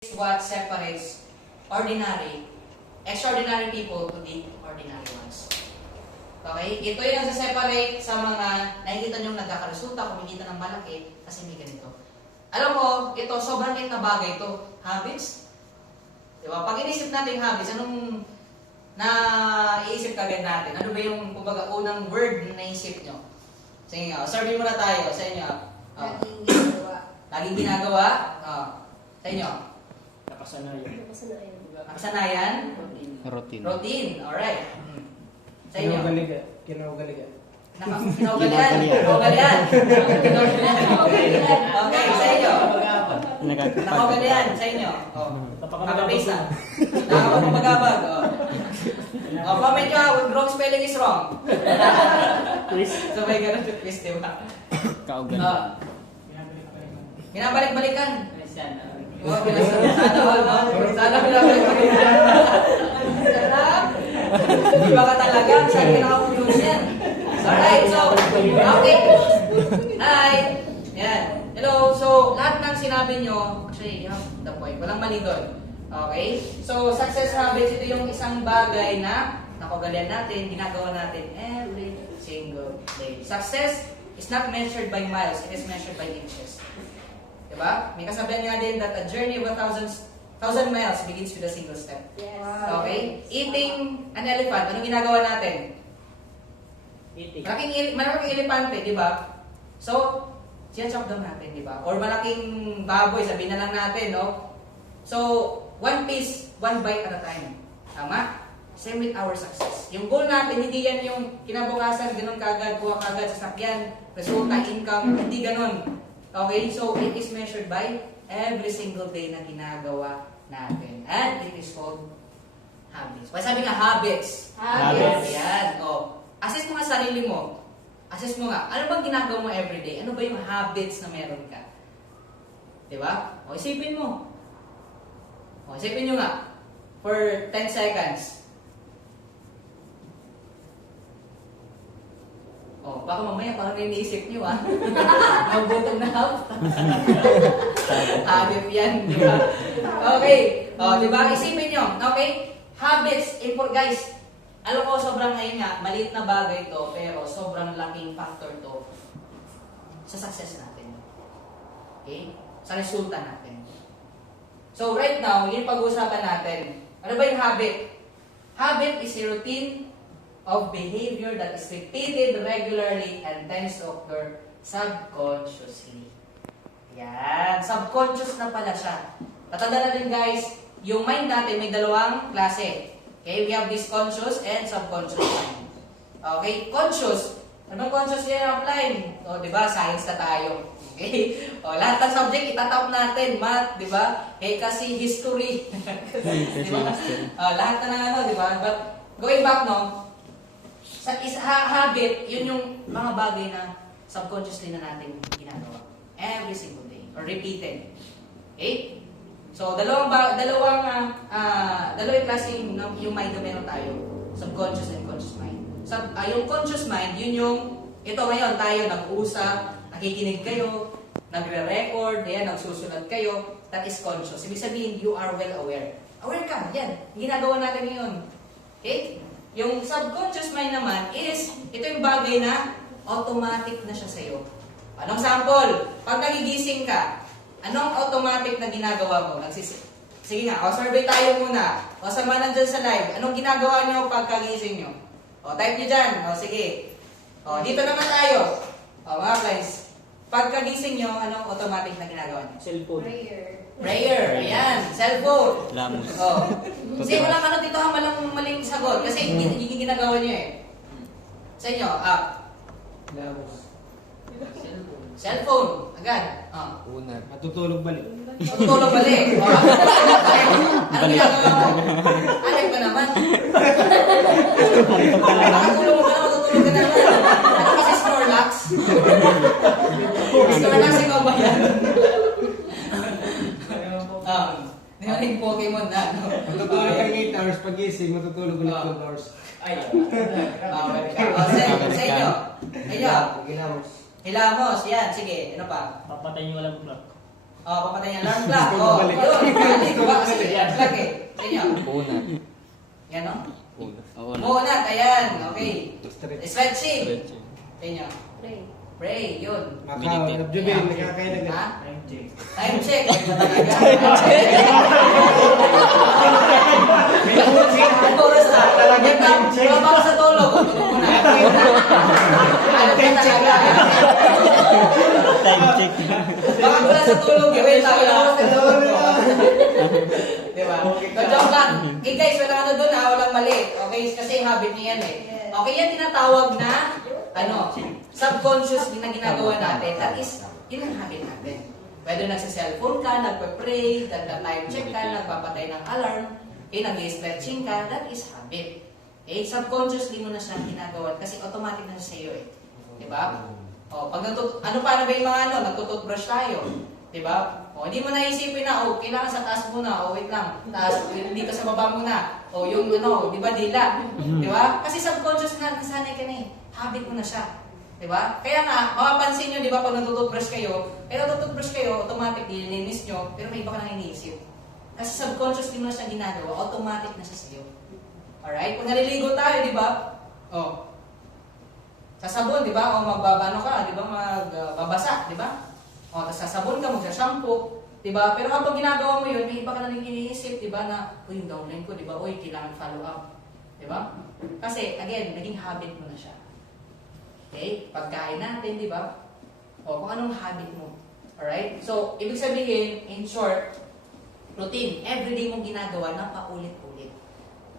What separates extraordinary people to the ordinary ones. Okay? Ito yung nagsaseparate sa mga nakikita nyo nagkakaresulta, kumikita ng malaki, kasi may ganito. Alam mo, ito, sobrang liit na bagay ito. Habits. Diba? Pag inisip natin yung habits, anong naiisip kagad natin? Ano ba yung, kumbaga, unang word na naisip nyo? Sige nga, survey muna tayo sa inyo. Laging ginagawa. Laging ginagawa? Sa inyo? Nakasanayan? Routine. Alright. Sa inyo? Kinaugalian. Kinaugalian. Okay, sa inyo? Nakakaugalian, sa inyo? Nakapapisa. Nakapapagabag. Comment nyo, wrong spelling is wrong. So may ganun yung twist, diba? Binabalik-balikan. Sana binabalik-balikan. Baka talaga, saan pinaka-confuse yan? Alright, so, okay. Hi. Yan. Hello, so, lahat ng sinabi nyo, actually, you have the point. Walang mali doon. Okay? So, success habits, ito yung isang bagay na nakagalan natin, ginagawa natin every single day. Success is not measured by miles, it is measured by inches. Diba? May kasabihan nga din that a journey of 1,000 miles begins with a single step. Yes. Okay? Eating an elephant, anong ginagawa natin? Malaking elepante, di ba? So, siya-chop down natin, di ba? Or malaking baboy, sabihin na lang natin, no? So, one piece, one bite at a time. Tama? Same with our success. Yung goal natin, hindi yan yung kinabukasan, ganun kagad, buha kagad, sasakyan, resulta, income, hindi ganun. Okay? So, it is measured by every single day na ginagawa natin. And it is called habits. Kaya sabi nga, habits. Habits. Ayan. O, assess mo nga sarili mo. Assess mo nga, ano bang ginagawa mo everyday? Ano ba yung habits na meron ka? Diba? O, isipin mo. O, isipin nyo nga. For 10 seconds. O, baka mamaya parang iniisip nyo Nagutom na half. Habit yan, di ba? Okay. O, di ba? Isipin nyo. Okay? Habits. Guys, alam ko sobrang ngayon nga, maliit na bagay to, pero sobrang laking factor to sa success natin. Okay? Sa resulta natin. So, right now, yung pag-uusapan natin, ano ba yung habit? Habit is a routine of behavior that is repeated regularly and tends to occur subconsciously. Yan. Subconscious na pala siya. Tatanda na din guys, yung mind natin may dalawang klase. Okay? We have this conscious and subconscious mind. Okay? Conscious. Anong conscious yan offline? O, di ba? Science na tayo. Okay? O, lahat ng subject itatap natin. Math, di ba? Eh, kasi history. Di ba? Lahat na ng ano, di ba? But, going back, no? Sa habit, yun yung mga bagay na subconsciously na natin ginagawa. Every single day. Or repeated. Okay? So, dalawang klase yung mind na meron tayo. Subconscious and conscious mind. Yung conscious mind, yun yung, ito ngayon, tayo nag-uusap, nakikinig kayo, nagre-record, ayan, nagsusulat kayo, that is conscious. Ibig sabihin, you are well aware. Aware ka, yan. Ginagawa natin ngayon. Okay? Yung subconscious mind naman is, ito yung bagay na automatic na siya sa'yo. Anong sample? Pag nagigising ka, anong automatic na ginagawa mo? Sige nga, survey tayo muna. O sa mga nandyan sa live, anong ginagawa nyo pagkagising nyo? O, type nyo dyan. O, sige. O, dito naman tayo. O, mga friends. Pagkagising nyo, anong automatic na ginagawa nyo? Cellphone. Prayer. Ayan. Cellphone. Lamos. O. Kasi wala ka na dito maling sagot. Kasi hindi ginagawa nyo eh. Sa inyo, Lamos. cellphone. Agad. Una. Matutulog balik. Tutulog balik. O, ano ginagawa mo? Alay pa naman. Nakatulog mo ka na, matutulog ka na naman. Ano kasi Snorlax? Snorlax, ikaw ba yan? Yung Pokemon na, no? Matutulog ka 8 hours pagising, matutulog ulit 12 hours. Ay, bawal ka. O, sa inyo. Ginamos. Hilamos, yan. Sige, ano pa? Papatayin yung alarm clock. Papatay niya alarm clock. Balik. Yun, balik. Inyo. Unat. Yan o. Unat. Muunat, ayan. Okay. Stretch. Stretching. Inyo. Pray. Pray, yun. Makaw, nabjubin, nakakailag. Ha? Time check. Time check. Ang oras na. Talagang time check. Wala pa ako sa tulog. Tulog mo na. Ano ka talaga? Time check. Baka wala sa tulog. Wait lang. Wala ako sa tulog. Diba? So, joke lang. Okay guys, wala ano doon ha. Walang mali. Okay? Kasi habit niya yan eh. Okay, yan tinatawag na subconscious na ginagawa natin. That is, yun ang habit natin. Whether nagsa-cellphone ka, nagpa-pray, nagpa-time check ka, nagpapatay ng alarm, nag-stretching ka, that is habit. Okay? Subconsciously mo na siya ginagawa kasi automatic na siya sa iyo eh. Diba? O, pag ano pa na ba yung mga nagtututbrush tayo? Diba? O, hindi mo naisipin na, kailangan sa taas muna, wait lang, taas, dito sa baba muna, yung diba, dila, diba? Kasi subconscious na, nasanay ka na eh, habit mo na siya, diba? Kaya nga, mapapansin nyo, diba, pag natututbrush kayo, automatic, nilinis nyo, pero may iba ka nang iniisip. Kasi subconsciously mo na siya ginagawa, automatic na siya sa'yo. Alright? Kung naliligo tayo, diba? Sa sabon, diba? Magbabano ka, diba? Magbabasa, diba? Tapos sasabon ka, magsa-shampoo, diba? Pero kapag ginagawa mo yun, may iba ka na rin iniisip, diba? Na, yung downline ko, diba? Kailangan follow up. Diba? Kasi, again, naging habit mo na siya. Okay? Pagkain natin, diba? Kung anong habit mo. Alright? So, ibig sabihin, in short, routine. Everyday mong ginagawa na paulit-ulit.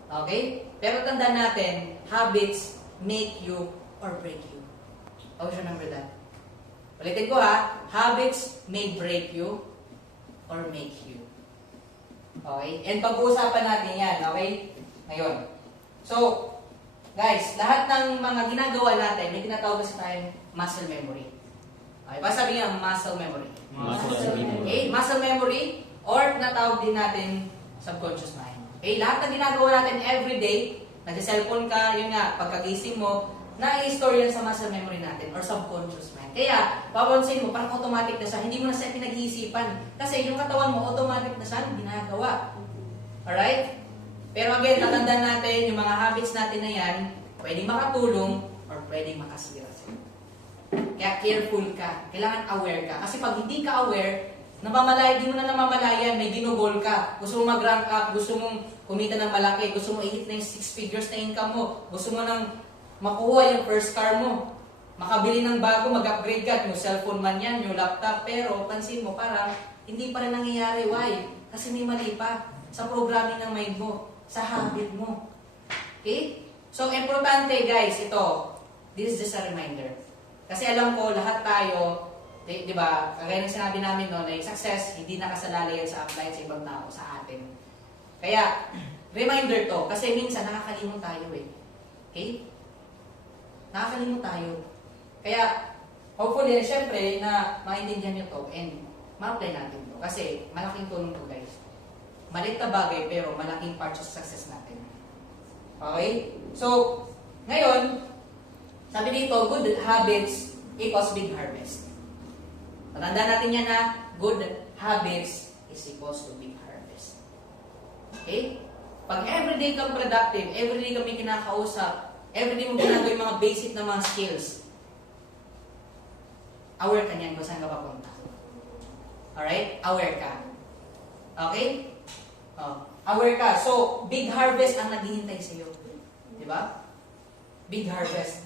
Okay? Pero tandaan natin, habits make you or break you. Always remember that. Ulitin ko ha, habits may break you or make you. Okay? And pag-uusapan natin yan, okay? Ngayon. So, guys, lahat ng mga ginagawa natin, may tinatawag kasi tayong muscle memory. Okay? Pasabi nga, muscle memory. Muscle memory. Okay? Muscle memory or tinatawag din natin subconscious mind. Okay? Lahat ng ginagawa natin everyday, nag-cellphone ka, yun nga, pagkagising mo, na-i-store yan sa muscle memory natin or subconscious mind. Kaya, papansin mo, parang automatic na siya. Hindi mo na siya pinag-iisipan. Kasi yung katawan mo, automatic na siya ginagawa. Alright? Pero again, tatandaan natin, yung mga habits natin na yan, pwedeng makatulong or pwedeng makasira. Kaya careful ka. Kailangan aware ka. Kasi pag hindi ka aware, di mo na namamalayan, may ginugol ka. Gusto mo mag-rank up, gusto mong kumita ng malaki, gusto mo i-hit na yung 6 figures na income mo, gusto mo nang makuha yung first car mo, makabili ng bago, mag-upgrade ka, yung cellphone man yan, yung laptop, pero pansin mo, parang hindi pa rin nangyayari. Why? Kasi may mali pa sa programming ng mind mo, sa habit mo. Okay? So, importante guys, ito, this is just a reminder. Kasi alam ko, lahat tayo, di ba, kagaya ng sinabi namin noon, na yung success, hindi nakasalalay yan sa apply sa ibang tao, sa atin. Kaya, reminder to, kasi minsan nakakalimot tayo eh. Okay? Nakakalimot tayo. Kaya, hopefully, syempre, na maintindihan nyo to and ma-apply natin to. Kasi, malaking tulong to guys. Maliit na bagay, pero malaking part sa success natin. Okay? So, ngayon, sabi dito, good habits equals big harvest. Matandaan natin yan na good habits is equals to big harvest. Okay? Pag everyday kang productive, everyday kang may kinakausap, everyday mo ginagawa yung mga basic na mga skills, aware ka niyan kung saan ka papunta. Alright? Aware ka. Okay? Aware ka. So, big harvest ang naghihintay sa iyo. Diba? Big harvest.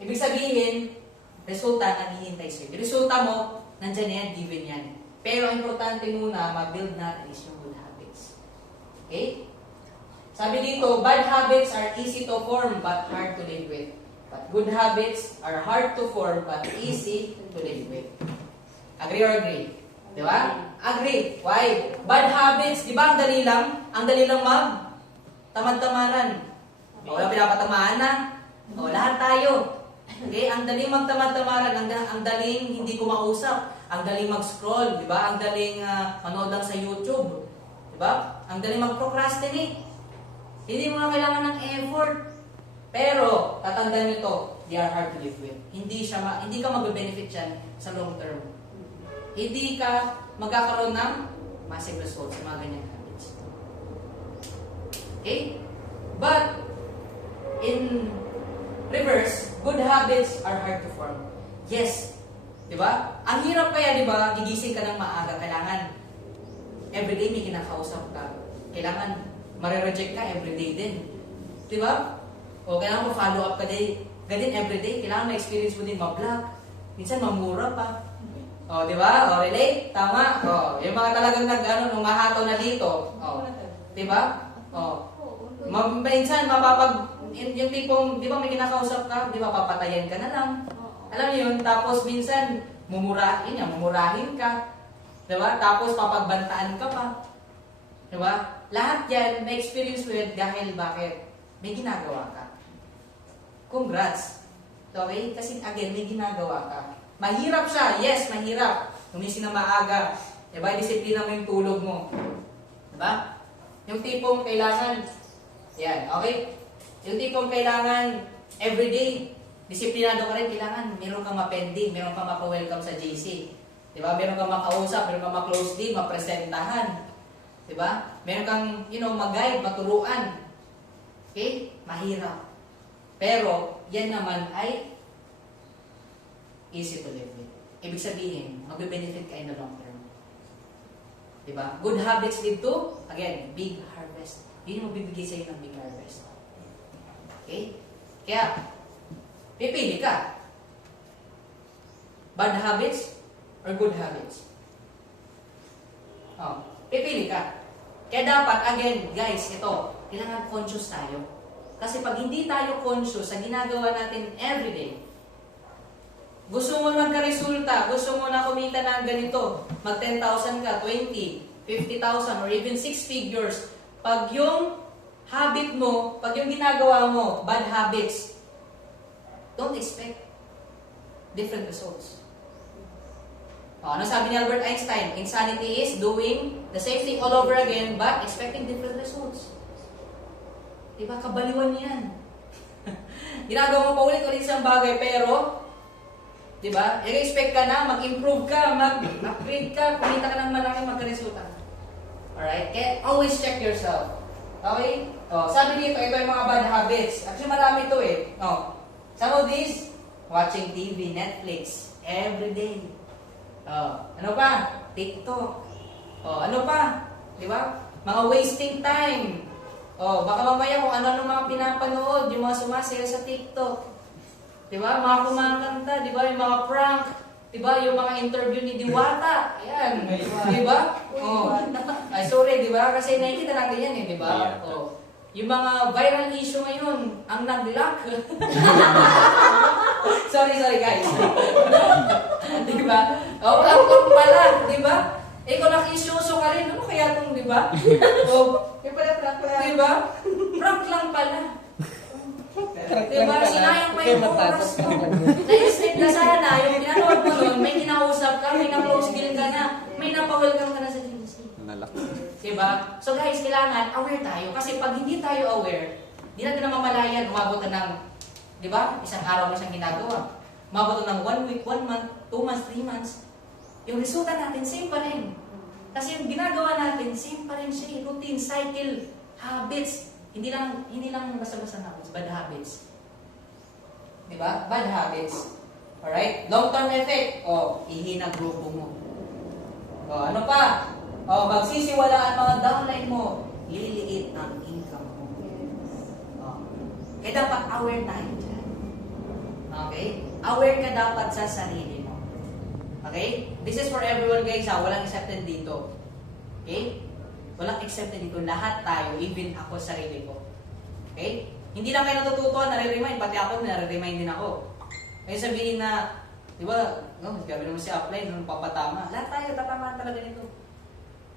Ibig sabihin, resulta naghihintay sa iyo. Resulta mo, nandyan na yan, given yan. Pero ang importante muna, mag-build natin is yung good habits. Okay? Sabi dito, bad habits are easy to form but hard to live with. But good habits are hard to form but easy to live with. Agree or agree? Di ba? Agree. Why? Bad habits, di ba ang dali lang? Ang dali lang tamad-tamaran. Wala pinapatamaan na. Lahat tayo. Okay? Ang daling magtamad-tamaran, ang daling hindi kumausap, ang daling mag-scroll, di ba? Ang daling manood lang sa YouTube. Di ba? Ang daling mag-procrastinate. Hindi mo na kailangan ng effort. Pero, tatandaan nyo to, they are hard to live with. Hindi ka mag-benefit yan sa long term. Hindi ka magkakaroon ng massive results sa mga ganyang habits. Okay? But, in reverse, good habits are hard to form. Yes. Diba? Ang hirap kaya, diba, gigising ka ng maaga, kailangan everyday may kinakausap ka. Kailangan marireject ka everyday din. Diba? O kailangan mo follow up ka din everyday. Kailangan ma-experience mo din ma-block. Minsan mamura pa. O, diba? O, relate? Tama? O, yung mga talagang numahataw na dito. O, diba? O, minsan yung tipong, di ba may kinakausap ka, di ba papatayan ka na lang. Alam niyo yun, tapos minsan mumurahin ka. Di ba? Tapos papagbantaan ka pa. Di ba? Lahat yan, may experience mo yun dahil bakit? May ginagawa ka. Congrats. Okay? Kasi again, may ginagawa ka. Mahirap siya. Yes, mahirap. Gumising na maaga. Di ba? Disiplina mo yung tulog mo. Di ba? Yung tipong kailangan, yan, okay? Yung tipong kailangan everyday, disiplinado ka rin, kailangan meron kang ma-pending, meron kang mapa-welcome sa GC. Diba? Meron kang makausap, meron kang ma-close deal, mapresentahan. Diba? Meron kang, mag-guide, maturuan. Okay? Mahirap. Pero, yan naman ay easy to live with. Ibig sabihin, magbe-benefit ka in the long term. Diba? Good habits lead to, again, big harvest. Yun yung magbibigay sa'yo ng big harvest. Okay? Kaya, pipili ka. Bad habits or good habits? Oh, pipili ka. Kaya dapat, again, guys, ito, kailangan conscious tayo. Kasi pag hindi tayo conscious sa ginagawa natin everyday, gusto mo magka-resulta, gusto mo na kumita ng ganito, mag 10,000 ka, 20, 50,000, or even 6 figures, pag yung habit mo, pag yung ginagawa mo, bad habits, don't expect different results. Ano sabi ni Albert Einstein? Insanity is doing the same thing all over again but expecting different results. Diba? Kabaliwan yan. Ginagawa mo pa ulit-ulit isang bagay pero, diba? I-expect ka na, mag-improve ka, mag-upgrade ka, kumita ka ng malaki, magka-resulta. Alright? Kaya always check yourself. Okay? Sabi dito, ito yung mga bad habits. Actually, marami ito eh. Some of these, watching TV, Netflix, every day. Ano pa? TikTok. Ano pa? Di ba? Mga wasting time. Baka mamaya kung ano mga pinapanood, yung mga sumasayaw sa TikTok. Di ba? Mga kumakanta, di ba? Yung mga prank. Di ba? Yung mga interview ni Diwata. Ayan. Di ba? Ay, sorry, di ba? Kasi nakikita natin yan eh, di ba? Yung mga viral issue ngayon, ang nag-lock. sorry guys. Di ba? Prank pala, di ba? Kung nakisuso ka rin, ano kaya itong, di ba? Yung pala prank lang. Di ba? Prank lang pala. Di ba? Sinayang pa yung oras mo. Na-step na sana, yung pinanood mo nun, may kinausap ka, may na-close deal ka na, may napawelcome ka na sa GC. Diba? So guys, kailangan aware tayo. Kasi pag hindi tayo aware, hindi natin namamalayan, umabot na ng, di ba? Isang araw na siyang ginagawa. Umabot na ng 1 week, 1 month, 2 months, 3 months. Yung resulta natin, same pa rin. Kasi yung ginagawa natin, same pa rin siya. Routine, cycle, habits. Hindi lang basta-basta habits, bad habits. Di ba? Bad habits. Alright? Long-term effect. Ihina grupo mo. Ano pa? Magsisiwala ang mga downline mo. Liliit ang income mo. Kaya dapat aware tayo dyan. Okay? Aware ka dapat sa sarili mo. Okay? This is for everyone guys ha. Walang accepted dito. Okay? Walang accepted dito. Lahat tayo, even ako, sarili ko. Okay? Hindi lang kayo natututo, nare-remind. Pati ako, nare-remind din ako. Kaya sabihin na, di ba, gabi naman si upline, nung papatama. Lahat tayo, tatamaan talaga nito.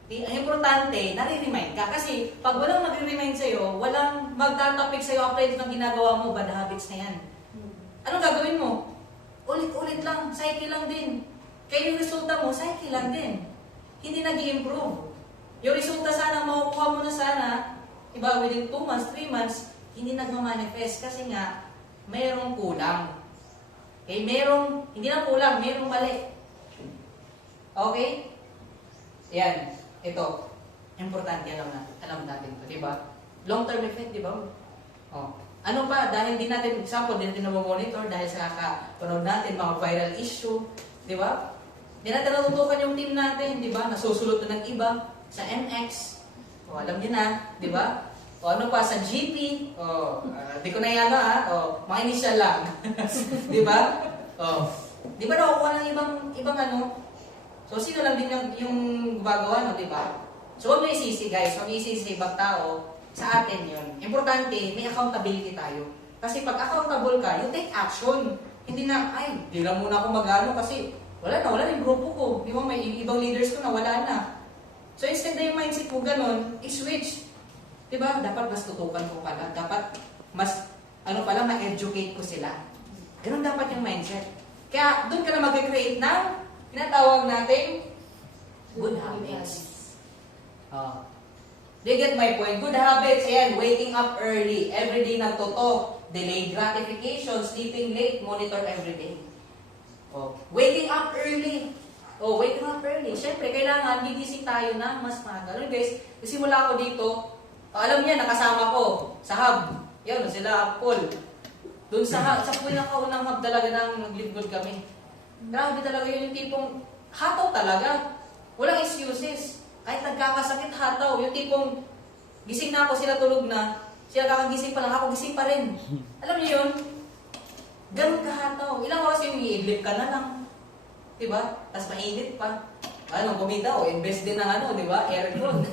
Okay? Ang importante, nare-remind ka. Kasi, pag walang nare-remind sa'yo, walang magtatapik sa'yo, upline ng ginagawa mo, bad habits na yan. Anong gagawin mo? Ulit-ulit lang, cycle lang din. Kaya yung resulta mo, cycle lang din. Hindi nag-i-improve. Yung resulta sana, makukuha mo na sana, iba within 2 months, 3 months, hindi nagmamanifest kasi nga, mayroong kulang. Okay? Hindi lang kulang, mayroong mali. Okay? Yan. Ito. Importante, alam natin ito, diba? long-term effect, di ba? Oh. Ano pa, dahil di natin, example, di natin monitor dahil sa kakapanood natin, mga viral issue, di ba? Di natin natutukan yung team natin, di ba? Nasusulot na ng iba sa MX. O, alam niyo na, di ba? O ano pa, sa GP, di ko na yan, mga initial lang. Di ba? O, di ba nakukuha ng ibang ano? So, sino lang din yung gumagawa, no, di ba? So, huwag may isisi, guys. Huwag may isisi sa ibang tao. Sa atin yun. Importante, may accountability tayo. Kasi pag accountable ka, you take action. Hindi na, ay, di lang muna ako mag-ano kasi wala na yung grupo ko. Di ba, may ibang leaders ko na wala na. So, instead na yung mindset mo ganun, i-switch. Di ba? Dapat mas tutukan ko pala. Dapat mas, ma-educate ko sila. Ganun dapat yung mindset. Kaya, doon ka na mag-create ng tinatawag natin good habits. Do you get my point? Good habits, ayan, waking up early, everyday nagtotok, delayed gratification, sleeping late, monitor everyday. Waking up early. Waking up early. Siyempre, kailangan gigising tayo na mas maaga. Ano guys, simula ako dito, alam niya, nakasama ko sa hub. Yan, sila Paul. Doon sa pinakaunang hub talaga nang naglibgod kami. Grabe talaga yun yung tipong hataw talaga. Walang excuses. Kahit nagkakasakit hataw. Yung tipong gising na ako, sila tulog na. Sila kakagising pa lang, ako gising pa rin. Alam niyo yun? Ganun kahataw. Ilang oras yung i-idlip ka na lang. Diba? Tapos mainit pa. Kumita o, invest din ng diba? Aircon.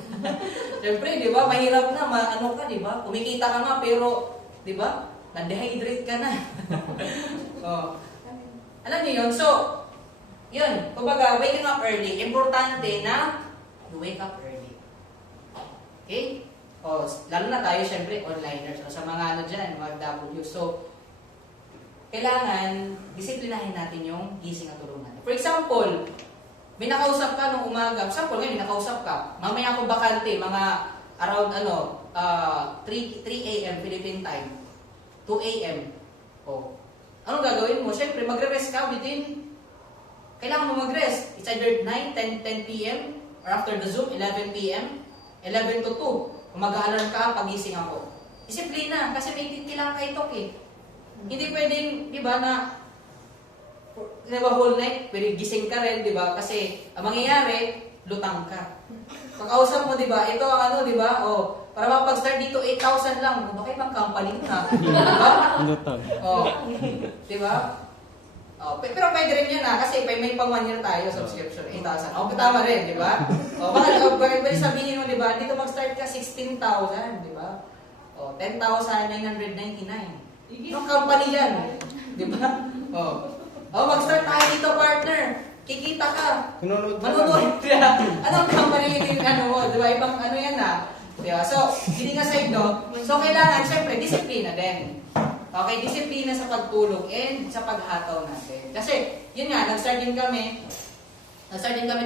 Siyempre, diba? Mahirap na, ka, diba? Kumikita ka nga, pero, diba? Na-dehydrate ka na. Alam niyo yun? So, yun. Kumbaga, waking up early. Importante na you wake up early. Okay? Lalo na tayo, syempre, onliners. Sa mga dyan, mga W. So, kailangan, disiplinahin natin yung gising at tulog natin. For example, may nakausap ka nung umaga. For example, ngayon, may nakausap ka. Mamaya ako bakante, mga around 3 a.m. Philippine time. 2 a.m. Anong gagawin mo? Syempre, magre-rest ka within, kailangan mo mag-rest. It's either 9, 10 p.m. or after the Zoom, 11 p.m., 11 to 2. Kung mag-aalarm ka, pagising ako. Disiplina, kasi may kailangan ka itok eh. Hindi pwedeng, di ba, whole night, pwede gising ka rin, di ba? Kasi, ang mangyayari, lutang ka. Pag-ausap mo, di ba, ito ang di ba, para makapag-start dito, 8,000 lang. Bakit pang company ka? Di ba? Lutang. Di ba? Pero pwede rin yan kasi may pang 1 year tayo subscription, 8,000. Tama rin, di ba? Bakit sabihin mo, di ba? Dito mag-start ka 16,000, di ba? 10,999. Anong company yan? Di ba? Mag-start tayo dito, partner. Kikita ka. Manunod ka. Anong company yung mo? Di ba? Ibang yan Di ba? So, hindi ka side, no? So, kailangan, syempre, disiplina din. Okay, disiplina sa pagtulog and sa paghataw natin. Kasi, yun nga, nag-start din kami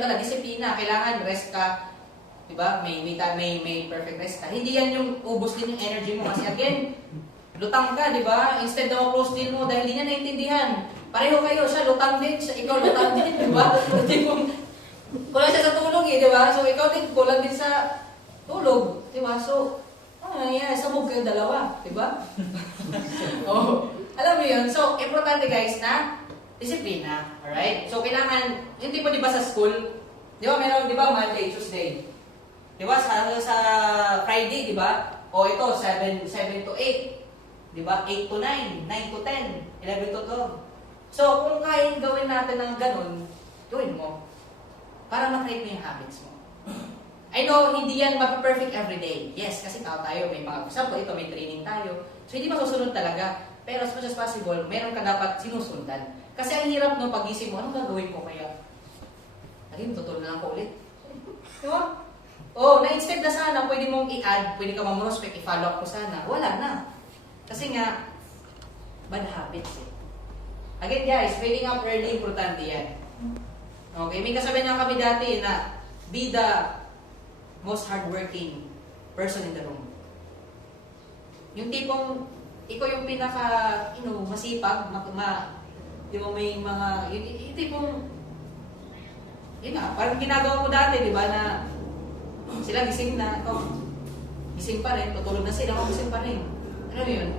talaga, disiplina. Kailangan rest ka, diba? May perfect rest ka. Hindi yan yung ubos din yung energy mo. Kasi again, lutang ka, diba? Instead na ma-close din mo dahil hindi niya naintindihan. Pareho kayo, siya lutang din, ikaw lutang din, diba? Kulang siya sa tulog diba? So, ikaw din, kulang din sa tulog, diba? So, sabog kayo dalawa, diba? Alam mo yun? So, importante guys na disiplina, alright? So, kailangan, yung tipo diba sa school, diba meron, diba Monday, Tuesday, diba sa Friday, diba? Ito, 7 to 8, diba? 8 to 9, 9 to 10, 11 to 12. So, kung kaya gawin natin ng ganun, gawin mo. Para ma-create mo yung habits mo. I know, hindi yan mapaperfect everyday. Yes, kasi tao tayo, may mga, example, ito, may training tayo. So, hindi masusunod talaga. Pero as much as possible, meron ka dapat sinusundan. Kasi ang hirap no, pag-isip mo, anong gagawin ko kaya? Lagi, tutulog na lang ko ulit. Diba? Na-instead na sana, pwede mong i-add, pwede ka mag-prospect, i-follow up ko sana. Wala na. Kasi nga, bad habits eh. Again guys, waking up early, importante yan. Okay, may kasabihan nga kami dati na be the most hardworking person in the room. Yung tipong, ikaw yung pinaka, masipag, di ba may mga, yung tipong, yun nga, parang ginagawa ko dati, di ba, na sila gising na, gising pa rin, tutulog na sila, magising pa rin. Ano yun?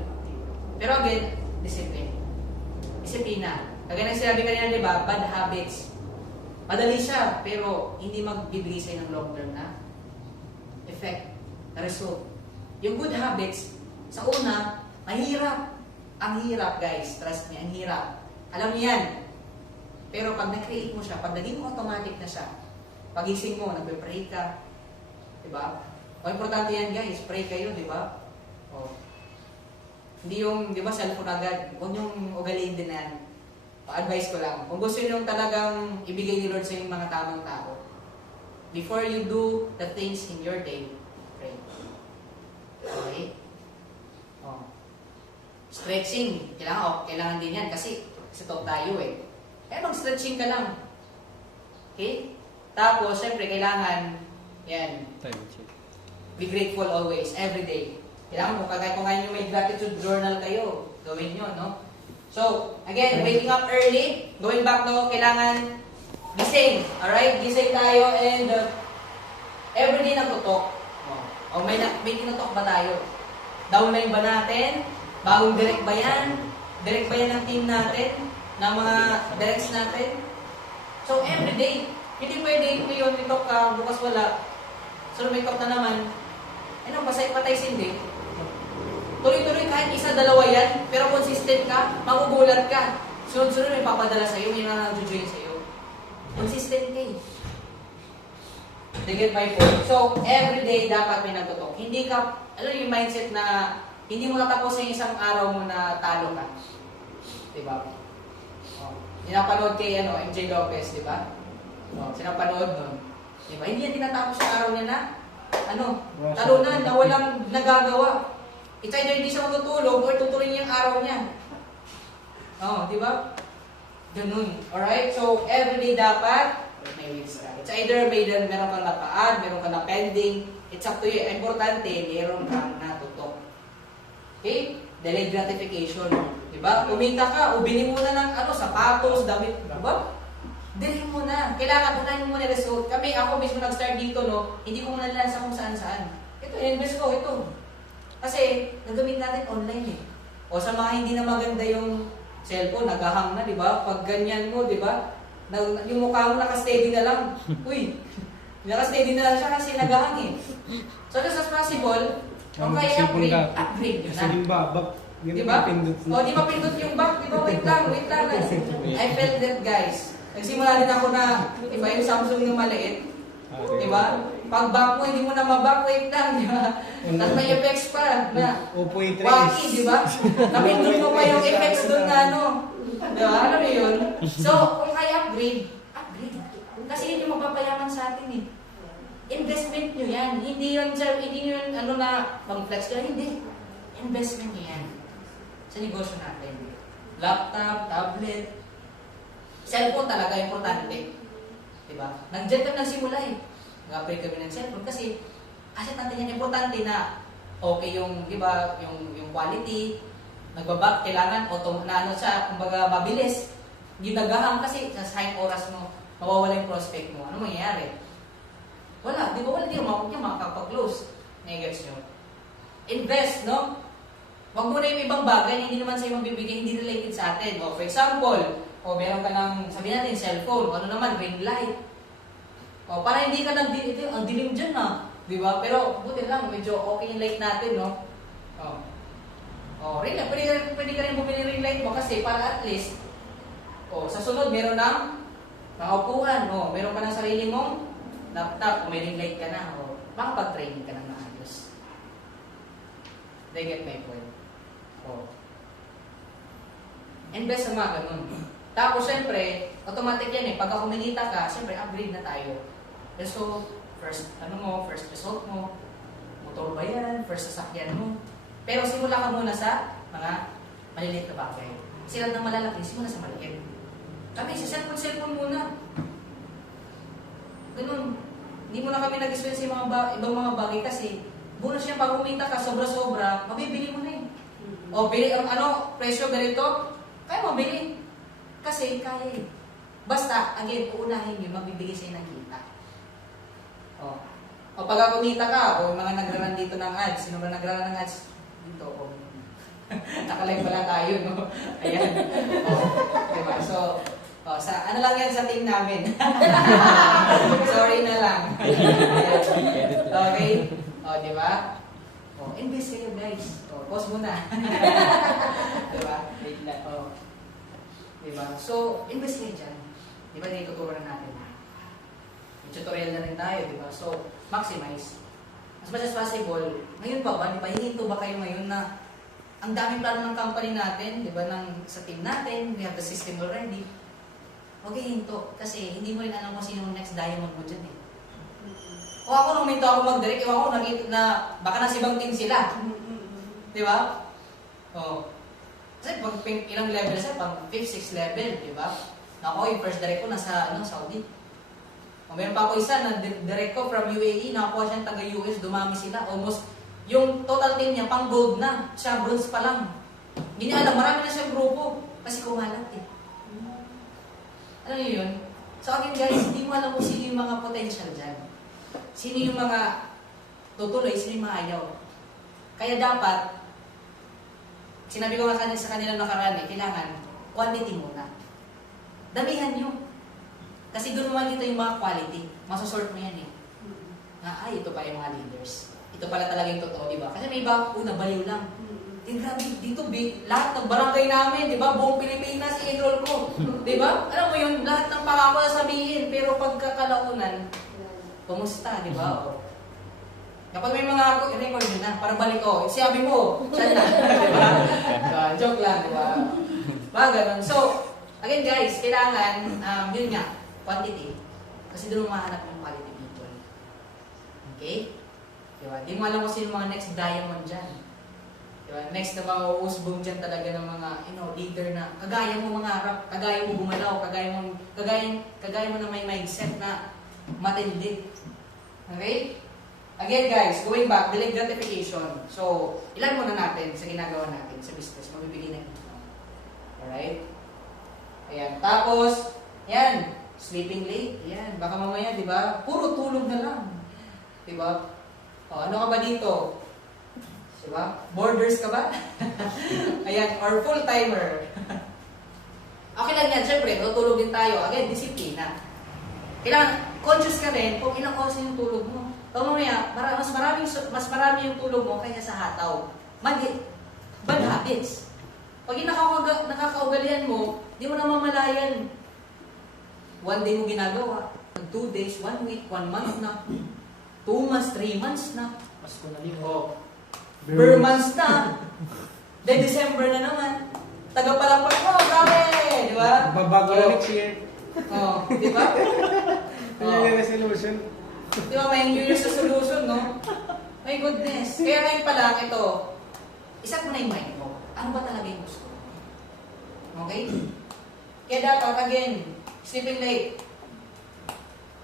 Pero again, discipline. Disiplina. Kagaya ng sinabi kanina, di ba? Bad habits. Madali siya, pero hindi magbibigay sa'yo ng long term na effect, na result. Yung good habits, sa una, mahirap. Ang hirap, guys. Trust me, ang hirap. Alam niyo yan. Pero pag na-create mo siya, pag naging automatic na siya, pagising mo, nagbe-pray ka, di ba? O, importante yan, guys. Pray kayo, di ba? O. Hindi yung, di ba, cellphone agad. Huwag yung ugaliin din na yan. Pa-advise ko lang. Kung gusto nyo talagang ibigay ni Lord sa inyong mga tamang tao, before you do the things in your day, pray. Okay? Oh. Stretching. Kailangan din yan kasi top tayo eh. Kaya mag-stretching ka lang. Okay? Tapos, syempre, kailangan, yan, Time check. be grateful always, every day. Kailangan mo, kung ngayon may gratitude journal kayo, gawin nyo, no? So, again, waking up early, going back to, kailangan gising. Alright? Gising tayo and everyday nagtutok. O may tinutok ba tayo? Downline ba natin? Bagong direct ba yan? Direct ba yan ng team natin? Ng mga directs natin? So, everyday. Hindi pwede ngayon nitok ka, bukas wala. So, may talk na naman. Ano, patay sindi. Tuloy-tuloy kahit isa, dalawa yan, pero consistent ka, magugulat ka. Sunod-sunod may papadala sa'yo, may nang-join sa'yo. Consistent ka eh. They get my point. So, everyday dapat may nagtutok. Hindi ka, yung mindset na hindi mo natapos yung isang araw mo na talo ka. Diba? Oh. Sinapanood kay MJ Lopez, diba? Oh, sinapanood nun. Diba? Hindi yan tinatapos yung araw niya na talunan na walang nagagawa. It's either hindi siya matutulog or tutuloy niya yung araw niya. Oh, di ba? Ganun. Alright? So, everyday dapat may wins ka. It's either meron kang naka-add, meron kang na-pending. It's up to you. Importante, meron kang natutok. Okay? Delayed gratification. Di ba? Kumita ka, ubili mo na ng sapatos, damit. Di ba? Delay mo na. Kailangan unahin mo na result. Ako mismo nag-start dito, no? Hindi ko muna lansa kung saan-saan. Ito, invest ko, ito. Kasi, nagamit natin online eh. O sa mga hindi na maganda yung cellphone, nagahang na, di ba? Pag ganyan mo, di ba? Yung mukha mo naka-steady na lang. Uy, naka-steady na lang siya kasi nagahang eh. So, as possible, kung kaya upgrade nyo na. Kasi yung babak, di ba? O, di mapindot yung back, di ba? Wait lang. I felt that, guys. Nagsimula din ako na, iba yung Samsung yung maliit. Di ba? Pag back mo, hindi mo na maback, wait lang, di ba? Tapos may effects pa na wacky, di ba? Napindot mo pa yung effects doon na di ba? Alam mo yun? So, kung kaya upgrade. Kasi yun yung magpapayaman sa atin eh. Investment nyo yan. Hindi yun pang-flex ka. Hindi. Investment nyo yan. Sa negosyo natin. Laptop, tablet, cellphone talaga importante. Diba? Nag-jet lang nagsimula eh. Nag-upgrade kami ng cellphone kasi asset natin yan importante na okay yung, diba, yung quality, nagbabak, kailangan siya, kumbaga mabilis. Yung nagahang kasi sa side oras mo, mawawala yung prospect mo. Ano mangyayari? Wala, di ba wala din yung makakapag-close. Negets nyo. Invest, no? Wag mo na yung ibang bagay na hindi naman sa'yo mabibigay, hindi related sa atin. O, for example, meron ka ng, sabihin natin, cellphone, ano naman, ring light. O, para hindi ka ang dilim dyan na. Di ba? Pero, buti lang, medyo okay yung light natin, no? Ring light. Pwede ka rin bumili ring light mo kasi para at least, sa sunod, meron ng mga upuan. Meron ka ng sarili mong laptop. May ring light ka na. Makapag-training ka na maayos. They get my point. Invest sa mga ganun. Tapos, syempre, automatic yan eh. Pagka kumilita ka, syempre, upgrade na tayo. So, first result mo, motor ba yan, first sasakyan mo. Pero simula ka muna sa mga maliliit na bagay. Kasi lahat ng malalaki, simula sa maliit. Kami, sa cellphone muna. Ganun. Hindi mo na kami nag-spend sa ibang mga bagay kasi bonus yan, pag kumita ka, sobra-sobra, mabibili mo na eh. O, presyo ganito, kaya mabili. Kasi kaya eh. Basta, again, uunahin nyo, magbibigay sa'yo ng kita. O pag kumita ka, o mga nagraran dito na ng ads. Sino ba nagrala ng ads? Dito. Oh. Nakalive pala tayo, no? Ayan. Oh, diba? So, oh, sa, ano lang yan sa team namin. Sorry na lang. Ayan. Okay? Oh, diba? Oh, invest kayo, guys. Oh, pause muna. Diba? Wait lang. Oh. Diba? So, invest kayo dyan. Diba, ituturo na natin. May tutorial na rin tayo, diba? So, maximize. As much as possible, ngayon pa ba, diba, hihinto ba kayo ngayon na ang daming plano ng company natin, diba, sa team natin, we have the system already. Huwag hihinto, kasi hindi mo rin alam kung sino yung next diamond mo dyan eh. O ako, nung huminto ako mag-direct, ewan ko, nakita na, baka nasa ibang team sila. Diba? Oo. Kasi pag ilang level siya, pang 5th, 6th level, diba? Ako, yung first direct ko nasa Saudi. O, meron pa ako isa na direct ko from UAE, nakakuha siya taga-US, dumami sila. Almost, yung total team niya, pang gold na. Siya, bronze pa lang. Hindi niya alam, marami na siyang grupo. Kasi kumalat eh. Alam niyo yun? So again guys, hindi mo alam kung sino yung mga potential dyan. Sino yung mga tutuloy, sino yung mga ayaw. Kaya dapat, sinabi ko nga sa kanila nakaraan eh, kailangan quantity muna. Damihan nyo. Kasi doon mo makikita yung mga quality. Masasort mo yan eh. Na, ay, ito pa yung mga leaders. Ito pala talaga yung totoo, di ba? Kasi may iba, una, baliw lang. Eh, grabe, dito, lahat ng barangay namin, di ba? Buong Pilipinas, i-enroll ko. Di ba? Alam mo yun, lahat ng pangako na sabihin, pero pagkakalaunan, kumusta, di ba? O, kapag may mga record nyo na, para balik, oh, sabi mo, saan na? Di ba? Joke lang, di ba? Mga ganun. So, again guys, kailangan, yun nga, quantity. Kasi doon mo mahanap yung quality people. Okay? Diba? Di mo alam kung sino mga next diamond dyan. Diba? Next na mauusbong dyan talaga ng mga, leader na kagaya mo mangarap, kagaya mo gumalaw, kagaya mo na may mindset na matindi. Okay? Again guys, going back, delayed gratification. So, ilan muna natin sa ginagawa natin sa business, mabibigay na income. Alright? Ayan. Tapos, yan, sleeping late. Yan, baka mamaya, di ba? Puro tulog na lang. Di ba? O, ano ka ba dito? Di ba? Borders ka ba? Ayan, or full-timer. Okay lang yan, syempre, tutulog din tayo. Again, disiplina. Kailangan, conscious ka rin kung ilang oras yung tulog mo. Pag mamaya, mas marami yung tulog mo kaysa sa hataw. Bad habits. Pag yung nakakaugalian mo, di mo na mamalayan. 1 day mo ginagawa, 2 days, 1 week, 1 month na, 2 months, 3 months na. Pasko na rin. Per months na. Then December na naman. Tagapalakpak mo, grabe! Di ba? Babago na next year. Oh, di ba? Ano yung resolution? Di ba, may New Year's resolution, no? My goodness. Kaya ngayon pala, ito, isat mo na yung mind mo. Ano ba talaga yung gusto mo? Okay? Kaya dapat, again, sleeping late.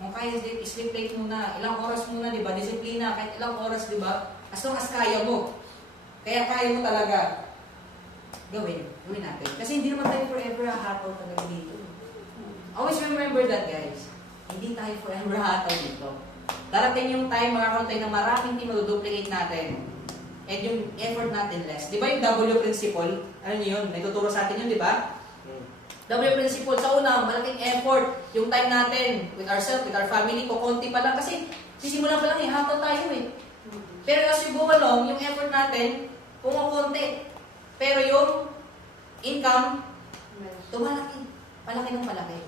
Kung kaya sleep late muna, ilang oras muna, di ba? Disiplina, kahit ilang oras, di ba? As long as kaya mo. Kaya kaya mo talaga. Gawin natin. Kasi hindi naman tayo forever hataw talaga dito. Always remember that, guys. Hindi tayo forever hataw dito. Darating yung time, makakaroon tayo ng maraming team, mag-duplicate natin. And yung effort natin less. Di ba yung W principle? Ano yun? May tuturo sa atin yun, di ba? W principle, sa una, malaking effort. Yung time natin, with ourselves, with our family, kukunti pa lang. Kasi, sisimulan pa lang hataw tayo eh. Pero as you go along, yung effort natin, kumukunti. Pero yung income, tumalaki. Palaki ng palaki.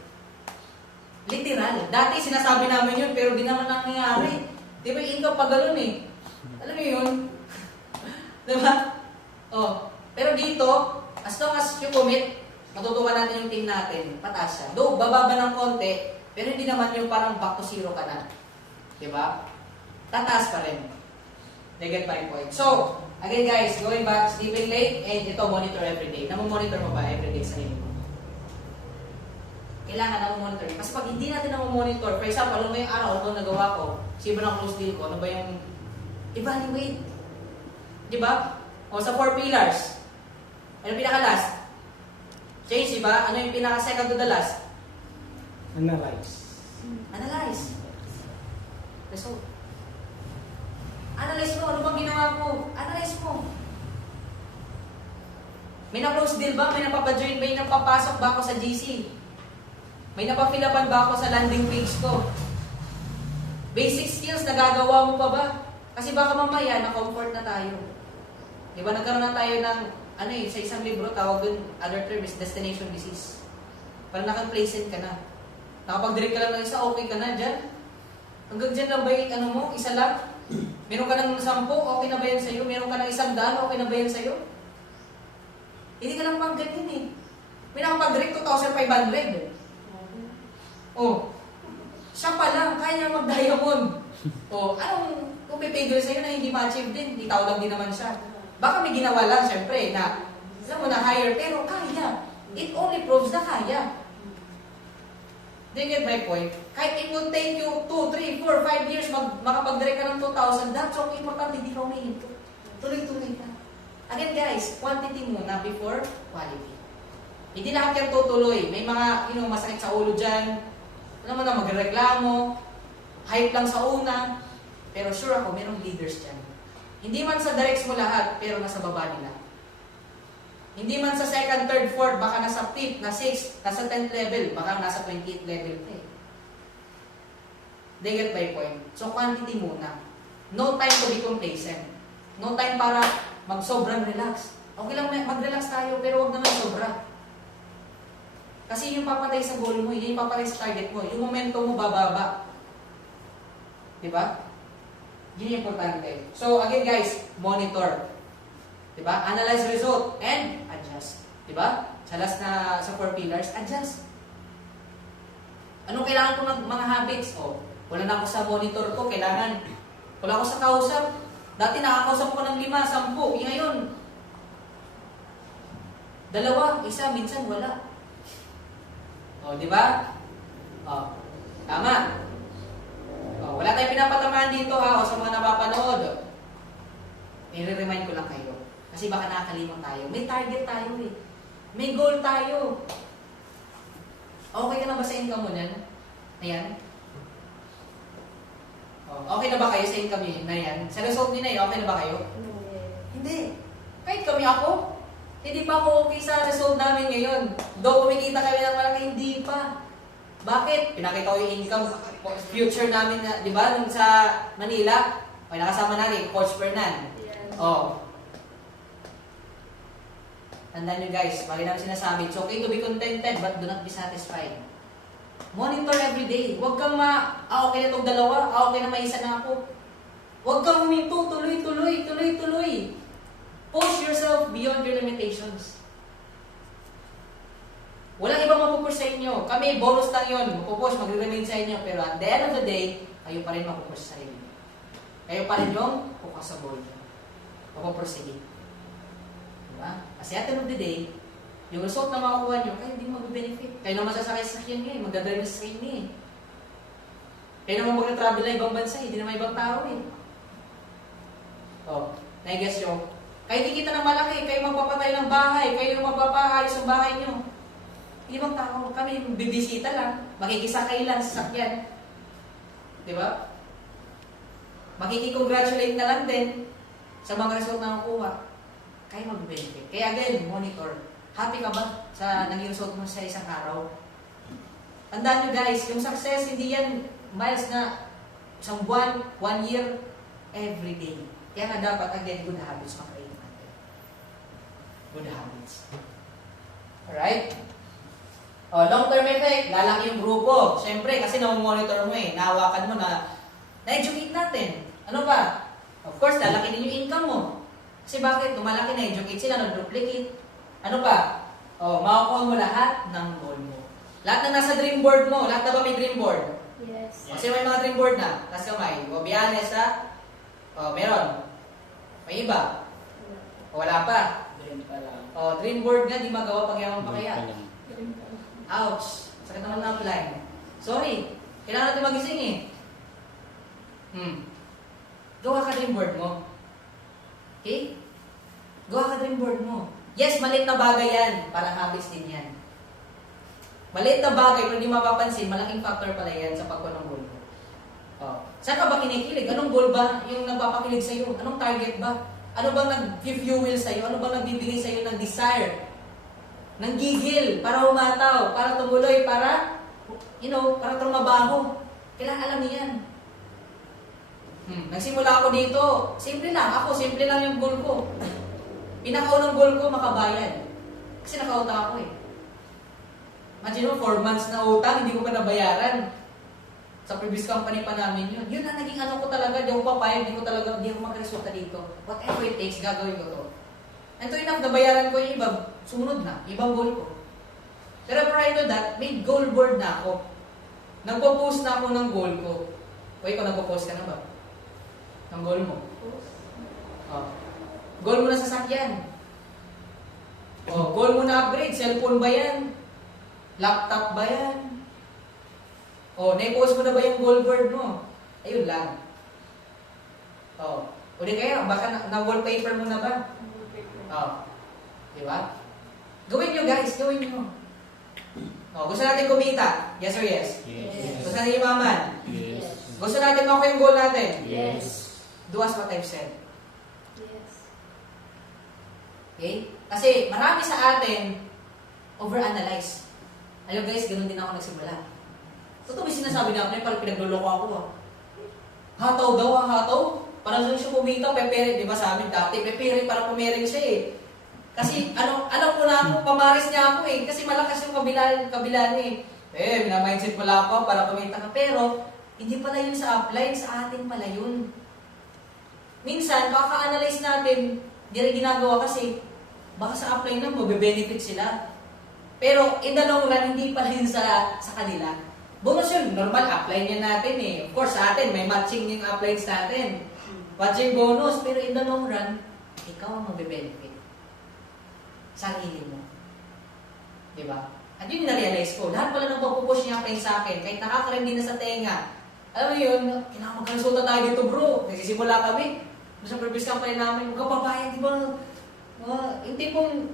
Literal. Dati sinasabi namin yun, pero di naman nangyayari. Di ba yung income pa ganun eh? Alam mo yun? Diba? Oh. Pero dito, as long as you commit, matutuwa natin yung team natin, pataas siya. Though, bababa ng konti, pero hindi naman yung parang back to zero ka na. Diba? Tataas pa rin. Negative pa rin point. So, again guys, going back, sleeping late, and ito, monitor everyday. Namomonitor mo ba everyday sa sarili mo? Kailangan namomonitor. Kasi pag hindi natin namomonitor, for example, ano ba yung araw, ano nagawa ko, sino ba ng close deal ko, ano ba yung evaluate? Diba? O sa 4 pillars, ano pinaka-last? Change, diba? Ano yung pinaka-second to the last? Analyze. Analyze. Result. Analyze mo, ano bang ginawa May na-close deal ba? May napapa-join? May napapasok ba ako sa GC? May napafilapan ba ako sa landing page ko? Basic skills, nagagawa mo pa ba? Kasi baka mamaya, na-comfort na tayo. Di ba, nagkaroon na tayo ng, sa isang libro, tawag dun, other term is destination disease. Parang nakag-placement ka na. Nakapag-direct ka lang ng isa, okay ka na dyan. Hanggang dyan lang ba yung isa lang? Meron ka ng 10, okay na ba yan sa'yo? Meron ka ng 100, okay na ba yan sa'yo? Hindi ka lang pang ganyan eh. May nakapag-direct 2,500. Oh, siya pa lang, kaya niya mag-diamond. Oh, anong pipigil sa'yo na hindi ma-achieve din? Hindi tao lang din naman siya. Baka may ginawa lang, syempre, na alam mo na higher, pero kaya. It only proves na kaya. Do you get my point? Kahit it will take you 2, 3, 4, 5 years makapag-direct ka ng 2,000, that's okay, important, hindi ka umihinto. Tuloy-tuloy ka. Again guys, quantity muna before quality. Hindi lahat yan tutuloy. May mga masakit sa ulo dyan. Alam mo na, magreklamo, hype lang sa una, pero sure ako, merong leaders dyan. Hindi man sa directs mo lahat, pero nasa baba nila. Hindi man sa 2nd, 3rd, 4th, baka nasa 5th, na 6th, nasa 10th level, baka nasa 28th level pa eh. They get my point. So, quantity muna. No time to be complacent. No time para mag-sobrang relax. Okay lang mag-relax tayo, pero wag naman sobra. Kasi yung papatay sa goal mo, yung papatay sa target mo, yung momentum mo bababa. Diba? Yun yung importante. So, again guys, monitor. Diba? Analyze result and adjust. Diba? Sa last na, sa 4 pillars, adjust. Anong kailangan ko ng mga habits? O, wala na ako sa monitor ko, kailangan. Wala ako sa kausap. Dati nakakausap ko ng 5, 10, ngayon 2, 1, minsan wala. O, di ba? O, tama. O, wala tayong pinapatamaan dito ha, o sa mga napapanood. I-remind ko lang kayo. Kasi baka nakakalimang tayo. May target tayo eh. May goal tayo. Okay ka na ba sa income mo niyan? Ayan. O, okay na ba kayo sa income niyo na yan? Sa result niyo na yun, okay na ba kayo? Hindi. Kahit kami ako, hindi pa ako okay sa result namin ngayon. Though kumikita kami ng malaki, hindi pa. Bakit? Pinakita ko yung income, future namin, di ba, nung sa Manila, okay, nakasama natin, Coach Fernan. Yes. Oh. Tandaan nyo guys, bakit namin sinasabi, it's okay to be contented, but do not be satisfied. Monitor every day. Huwag kang okay na itong 2, okay na may 1 na ako. Huwag kang huminto, tuloy. Push yourself beyond your limitations. Walang ibang mapupush sa inyo. Kami, bonus lang yun. Mapupush, magre-remain sa inyo. Pero at the end of the day, kayo pa rin mapupush sa inyo. Kayo pa rin yung focus sa goal. Mapupursige. Diba? Kasi at the end of the day, yung result na makakuha nyo, kayo hindi mag-benefit. Kayo naman sasakay sa sakyan nyo eh. Magdadrive na sa sakyan nyo eh. Kayo naman mag-travel na ibang bansa eh. Hindi naman ibang tao eh. Oh, na-guess nyo. Kayo kikita ng malaki, kayo magpapatay ng bahay, kayo yung magpapaayos ng bahay nyo. Ibang tao, kami bibisita lang, makikisakay lang sa sakyan. Diba? Makikicongratulate na lang din sa mga result na nakuha. Kayo mag-benefit. Kaya again, monitor. Happy ka ba sa naging result mo sa isang araw? Tandaan nyo guys, yung success, hindi yan miles na isang buwan, 1 year, every day. Kaya nga dapat, again, good habits makreate natin. Good habits. Alright? O, long-term effect, lalaki yung grupo. Siyempre, kasi na-monitor mo eh, nahawakan mo na-educate natin. Ano pa? Of course, lalaki din yung income mo. Kasi bakit? Lumalaki na-educate sila, nag-duplicate. Ano pa? O, makukuha mo lahat ng goal mo. Lahat na nasa dream board mo. Lahat na ba may dream board? Yes. Kasi may mga dream board na. Tapos kamay. O, biyanes ha? O, meron. May iba. O, wala pa. Dream pa lang. O, dream board nga, di magawa pag yaman pa kaya. Ouch! Sakit naman na apply. Sorry. Kailangan natin magising eh. Gawa ka dream board mo. Okay? Gawa ka dream board mo. Yes, maliit na bagay yan. Parang habits din yan. Maliit na bagay, kung hindi mapapansin, malaking factor pala yan sa pagkuha ng goal mo. Oh. Saan ka ba kinikilig? Anong goal ba yung nagpapakilig sa'yo? Anong target ba? Ano bang nag-fuel sa'yo? Ano bang nagbibigay sa'yo ng desire? Ng gigil, para humataw, para tumuloy, para, para trumabaho. Kailangan alam niyan. Nagsimula ako dito, simple lang yung goal ko. Pinakaunang goal ko, makabayad. Kasi nakautang ako eh. Imagine mo, 4 months na utang, hindi ko pa nabayaran. Sa previous company pa namin yun. Yun na naging ano ko talaga, di ako papayag, di ako magresulta dito. Whatever it takes, gagawin ko to. And to enough, nabayaran ko yung iba, sumunod na, ibang goal ko. Pero prior to that, may goal board na ako. Nagpo-post na ako ng goal ko. O ikaw, nagpo-post ka na ba? Ng goal mo? Oh. Goal mo na sasakyan. Oh, goal mo na upgrade. Cellphone ba yan? Laptop ba yan? Oh, na-post mo na ba yung goal board mo? Ayun lang. Oh. O di kaya, baka na-wallpaper mo na ba? Oh. Di ba? Gawin nyo guys, gawin nyo. Oh, gusto natin kumita? Yes or yes? Yes. Gusto natin yumaman? Yes. Gusto natin makuha yung goal natin? Yes. Do as what I've said. Yes. Okay? Kasi marami sa atin overanalyze. Alam guys, ganun din ako nagsimula. Totoo may sinasabi na ako, parang pinagluloko ako. Hataw daw, hataw. Parang doon siya kumita, pepere, di ba sa amin dati, pepere para pumiring siya eh. Kasi alam ko na ako, pamaris niya ako eh. Kasi malakas yung kabila niya eh. Minamindset pala ako para kumita ka. Pero, hindi pala yun sa upline, sa atin pala yun. Minsan, kaka-analyze natin, hindi rin ginagawa kasi baka sa upline na mabe-benefit sila. Pero, in the long run, hindi pala yun sa kanila. Bonus yun, normal upline yan natin eh. Of course, sa atin, may matching yung uplines natin. Matching bonus, pero in the long run, ikaw ang mabe-benefit. Sarili mo. Diba? At yun yung na-realize ko. Lahat pala nang papupush niya upline sa akin, kahit nakakarim din na sa tenga. Alam mo yun, kailangan magkaresulta tayo dito bro. Nagsisimula kami. Sa previous company namin, huwag ka pabayad, di ba? Yung tipong,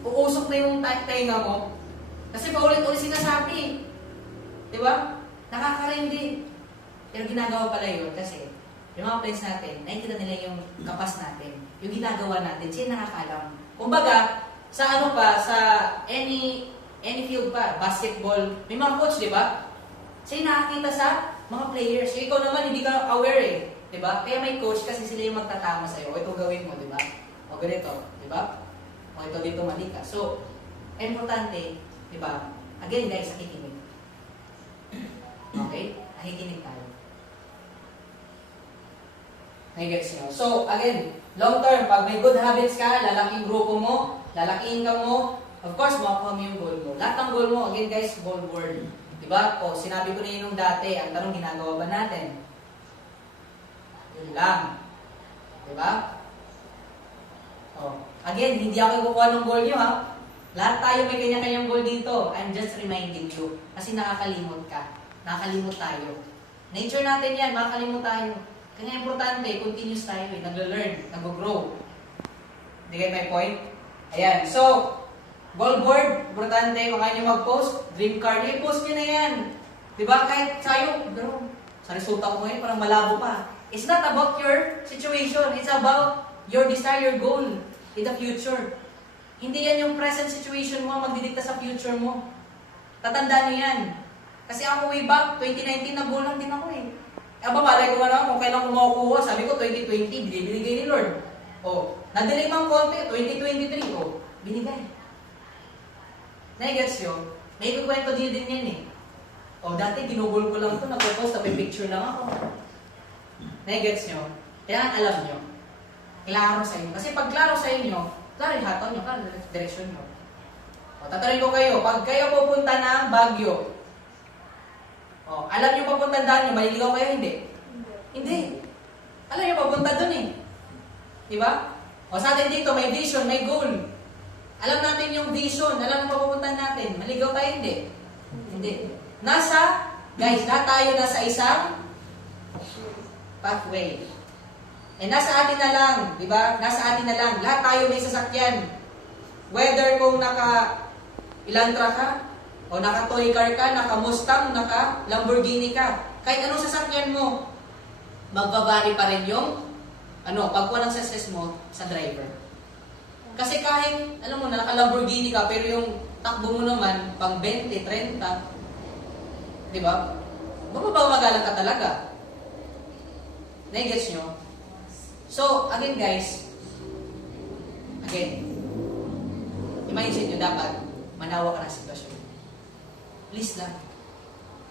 uusok na yung tenga mo. Kasi paulit-ulit sinasabi. Di ba? Nakakarim din. Pero ginagawa pala yun kasi yung mga friends natin, nakikita nila yung kapas natin. Yung ginagawa natin, siya nakakaalam. Kumbaga, sa sa any field pa, basketball, may mga coach, di ba? Siya nakakita sa mga players. Yung ikaw naman, hindi ka aware eh. Di ba? Kaya may coach kasi sila yung magtatama sa'yo. O ito gawin mo, di ba? O ganito, di ba? O ito dito mali ka. So, importante, di ba? Again guys, nakikinig. Okay? Nakikinig tayo. Nagigets nyo. So, again, long term, pag may good habits ka, lalaking grupo mo, lalaking income mo, of course, makuha mo yung goal mo. Lahat ng goal mo, again guys, goal word. Diba? O, sinabi ko na yun nung dati, ang tanong, ginagawa ba natin? Yun lang. Diba? O, again, hindi ako kukuha ng goal nyo ha. Lahat tayo may kanya-kanyang goal dito. I'm just reminding you. Kasi nakakalimot ka. Nakakalimot tayo. Nature natin yan, makakalimot tayo. Kaya importante, continuous tayo eh. Naglo-learn, nag-grow. Hindi kayo may point? Ayan. So, goal board, importante, kung kaya nyo mag-post, dream card, i-post nyo na yan. Diba? Kahit sayo, bro, sa resulta ko ngayon, parang malabo pa. It's not about your situation. It's about your desire, your goal in the future. Hindi yan yung present situation mo, magdidikta sa future mo. Tatandaan nyo yan. Kasi ako way back, 2019, nagulang din ako eh. Aba, malay ko na kung kailan ko makukuha. Sabi ko, 2020, binibigay ni Lord. O, nadelay mang konti, 2023, o, binigay. Nai-gets yun? May kukwento din yan eh. O, dati ginugol ko lang ito, nagpo-post, may picture lang ako. Nai-gets nyo? Kailangan alam nyo. Klaro sa inyo. Kasi pag klaro sa inyo, klaro yung hataw nyo, klaro yung direksyon nyo. O, tatanungin ko kayo, pag kayo pupunta ng Baguio, o, alam nyo papunta daan nyo, maliligaw kayo, hindi? Hindi. Alam nyo papunta dun eh. Diba? O, sa atin dito, may vision, may goal. Alam natin yung vision, alam mo papupuntan natin. Maligaw tayo, hindi? Hindi. Guys, lahat tayo nasa isang pathway. Eh, nasa atin na lang, di ba? Nasa atin na lang. Lahat tayo may sasakyan. Whether kung naka-Elantra ka, o naka-toy car ka, naka-Mustang, naka-Lamborghini ka. Kahit anong sasakyan mo, magbabari pa rin yung pagkuha ng success mo sa driver. Kasi kahit, alam mo na, naka-Lamborghini ka, pero yung takbo mo naman, pang 20, 30, di ba? Mababagalan ka talaga. Nai-gets nyo? So, again guys, yung mindset nyo dapat, manawa ka ng sitwasyon. Please lang.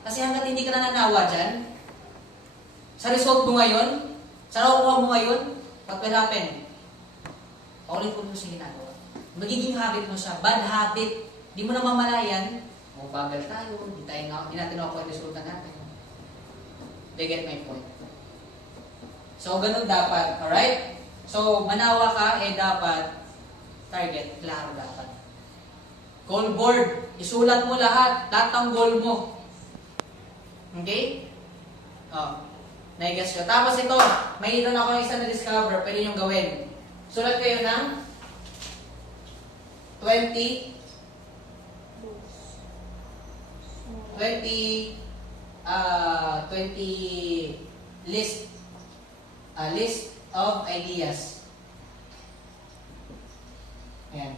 Kasi hanggat hindi ka nananawa dyan, sa result mo ngayon, sa nakukuha mo ngayon, what will happen? Paulit mo siya ginagawa. Magiging habit mo siya. Bad habit. Di mo na mamalayan. Bagal tayo. Di natin ako yung resulta natin. They get my point. So, ganun dapat. Alright? So, manawa ka, dapat target. Klaro dapat. Goal board. Isulat mo lahat. Lahat ng goal mo. Okay? Naigas ko. Tapos ito, mayroon ako isa na discover. Pwede nyo gawin. Sulat kayo ng 20 list of ideas. Ayan.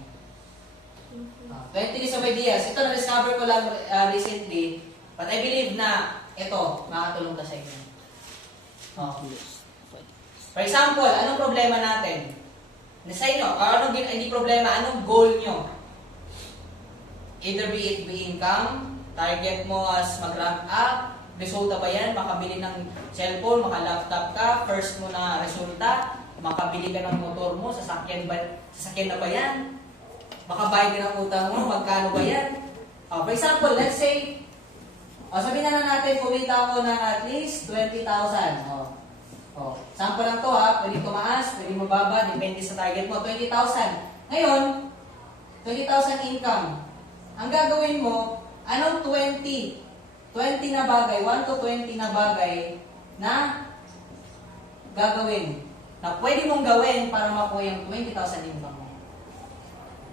20 list of ideas. Ito na-discover ko lang recently, but I believe na ito, makakatulong ka sa inyo. For example, anong problema natin? Sa inyo, hindi problema, anong goal nyo? Either be it be income, target mo as mag-rank up, resulta ba yan? Makabili ng cellphone, maka-laptop ka, first mo na resulta, makabili ka ng motor mo, sasakyan na ba yan? Makabayad ka ng utang mo, magkano ba yan? For example, let's say, sabihin na natin, kumita ako ng at least 20,000. Sample lang to ha, pwede tumaas, pwede mababa, depende sa target mo, 20,000. Ngayon, 20,000 income. Ang gagawin mo, anong 20? 20 na bagay, 1 to 20 na bagay na gagawin. Na pwede mong gawin para makuha yung 20,000 income mo.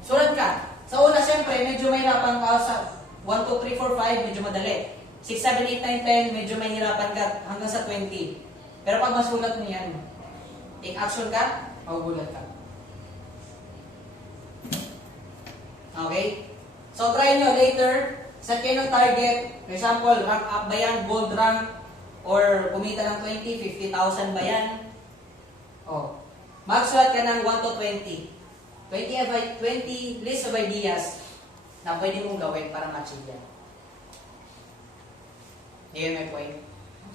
Sulat ka. Sa una, siyempre, medyo mahirapan ka sa 1, 2, 3, 4, 5, medyo madali. 6, 7, 8, 9, 10, medyo mahirapan ka hanggang sa 20. Pero pag masulat mo yan, take action ka, magugulat ka. Okay? So, try nyo later. Set kayo ng target. For example, rank up ba yan? Gold rank? Or kumita ng 20, 50,000 ba yan? Magsulat ka ng 1 to 20. 20 list of ideas na pwede mong gawin para ma-achieve yan. Yun my point.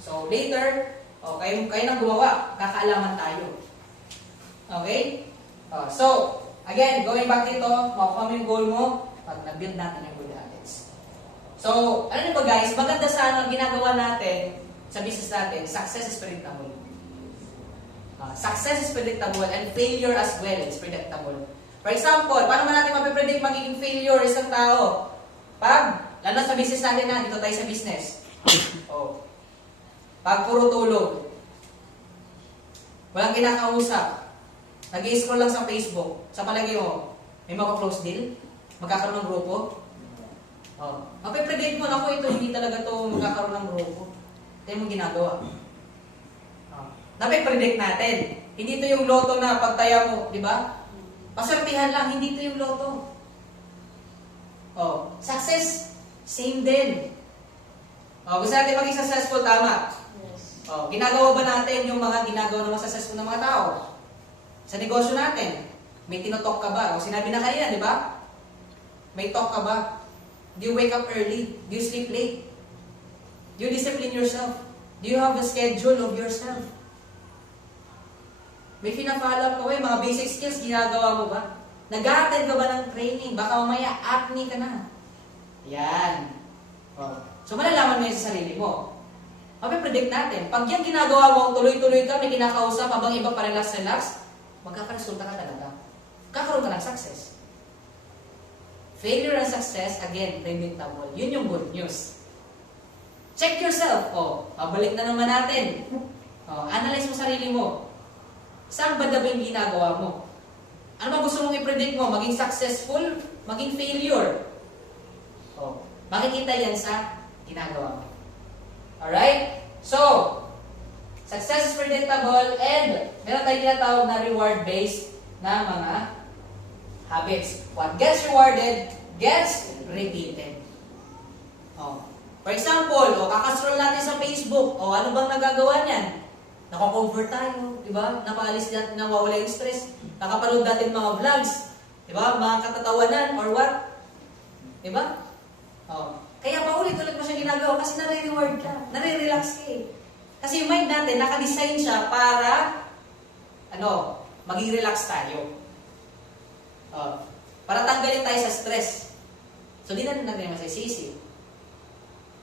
So, later, kayo nang gumawa, kakaalaman tayo. Okay? So, again, going back dito, makuha mo yung goal mo, pag na-build natin yung good habits. So, ano ba guys, maganda sana ang ginagawa natin sa business natin, success is predictable. Success is predictable and failure as well is predictable. For example, paano man natin mapipredict magiging failure isang tao? Lalo sa business natin na, dito tayo sa business. Pag puro tulog, walang kinakausap, nag-i-scroll lang sa Facebook, sa palagi mo, may maka-close deal? Magkakaroon ng grupo? Mapipredict mo, naku, ito hindi talaga to magkakaroon ng grupo. Ito yung ginagawa. Napipredict natin. Hindi ito yung loto na pagtaya mo, di ba? Pasertihan lang, hindi ito yung loto. Success, same din. Gusto natin maging successful, tama? Ginagawa ba natin yung mga ginagawa ng mga successful ng mga tao? Sa negosyo natin, may tinotalk ka ba? Sinabi na kanina, di ba? May talk ka ba? Do you wake up early? Do you sleep late? Do you discipline yourself? Do you have a schedule of yourself? May pina-follow ka ba? Mga basic skills, ginagawa mo ba? Nag-a-attend ka ba ng training? Baka mamaya, acne ka na. Yan. So, malalaman mo yun sa sarili mo. Mapipredict natin. Pag yan ginagawa mo, tuloy-tuloy ka, may kinakausap, habang iba pa relax, magkakaresulta ka talaga. Kakaroon ka ng success. Failure and success, again, predictable. Yun yung good news. Check yourself. Pabalik na naman natin. Analyze mo sarili mo. Saan ba daw yung ginagawa mo? Ano ba gusto mong i-predict mo? Maging successful? Maging failure? Makikita yan sa ginagawa mo. Alright? So, Success is predictable and meron tayong tinatawag na reward-based na mga habits. What gets rewarded, gets repeated. Oh. For example, kakascroll natin sa Facebook, ano bang nagagawa niyan? Nako-cover tayo, di ba? Napaalis natin, nawawala yung stress. Nakapanood natin mga vlogs, di ba? Mga katatawanan or what? Di ba? Oh. Kaya paulit-ulit mo siya ginagawa kasi nare-reward ka, nare-relax ka eh. Kasi yung mind natin, nakadesign siya para, maging relax tayo. Oh. Para tanggalin tayo sa stress. So, di natin masisisi.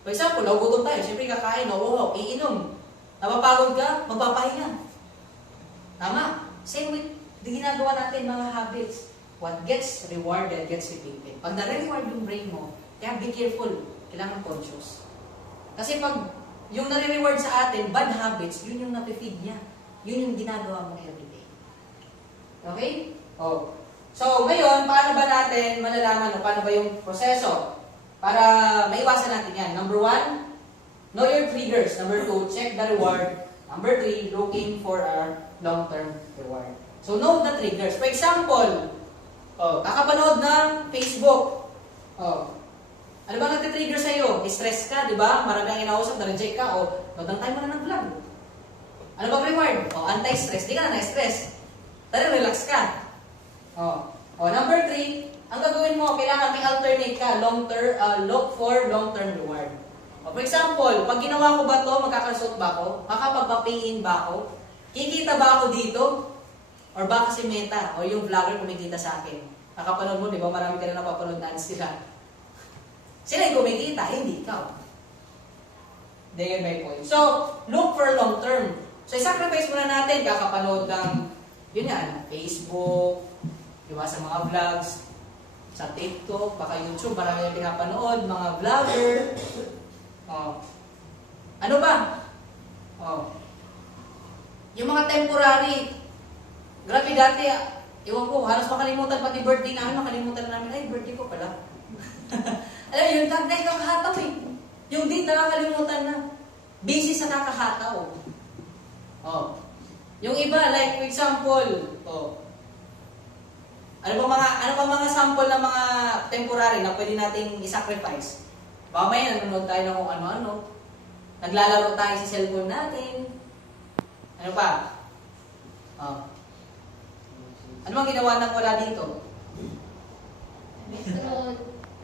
For example, nagugutom tayo, siyempre kakain, iinom. Napapagod ka, magpapahinga. Tama? Same with the ginagawa natin mga habits. What gets rewarded, gets repeated. Pag nare-reward yung brain mo, kaya be careful, kailangan conscious. Kasi pag yung nare-reward sa atin, bad habits, yun yung napifeed niya. Yun yung ginagawa mo everyday. Okay? Oh. So, ngayon, paano ba natin malalaman paano ba yung proseso? Para maiwasan natin yan. Number 1, know your triggers. Number 2, check the reward. Number 3, looking for a long-term reward. So, know the triggers. For example, kakapanood ng Facebook. Ano ba nagtitrigger sa'yo? Stress ka, di ba? Marami ang inausap, na-reject ka, nodang time mo na ng vlog. Ano bang reward? Anti-stress. Di ka na na-stress. Tara, relax ka. Number 3, ang gagawin mo, kailangan may alternate ka, look for long-term reward. For example, pag ginawa ko ba ito, magkakasot ba ako? Makapagpapayin ba ako? Kikita ba ako dito? Or baka si Meta, o yung vlogger kumikita sa akin? Nakapanood mo, di ba? Marami ka na napapanood na sila. Sila yung kumikita, hindi ikaw. They get my point. So, look for long-term. So, i-sacrifice muna natin, kakapanood ng, Facebook, di ba, sa mga vlogs, sa TikTok, baka YouTube, marami yung pinapanood, mga vlogger. Ano ba? Yung mga temporary. Grabe dati, iwan ko, halos makalimutan pati birthday namin, makalimutan namin, ay, birthday ko pala. Alam mo, yung dahil kakahataw eh. Yung date nakakalimutan na. Busy sa kakahataw. Yung iba, like for example, ano ba mga sample ng mga temporary na pwede nating i-sacrifice? Mamaya nanonood tayo ng kung ano-ano. Naglalaro tayo sa cellphone natin. Ano pa? Ano bang ginawa ng wala dito?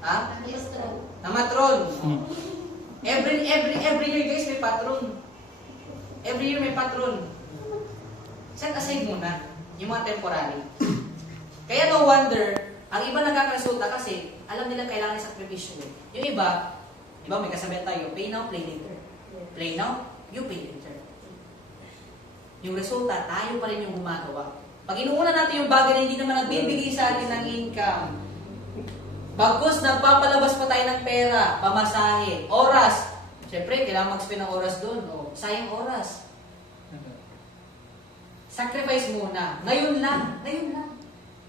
Ha? Namatron. Every year guys may patron. Every year may patron. Set aside muna yung mga temporary. Kaya no wonder, ang iba nagkakaresulta kasi alam nila kailangan ng sakripisyo. Yung iba, may kasabihan tayo, pay now, play later. Play now, you pay later. Yung resulta, tayo pa rin yung gumagawa. Pag inuuna natin yung bagay na hindi naman nagbibigay sa atin ng income, bagkus nagpapalabas pa tayo ng pera, pamasahe, oras. Siyempre, kailangan mag-spend ng oras doon. Sayang oras. Sacrifice muna. Ngayon lang.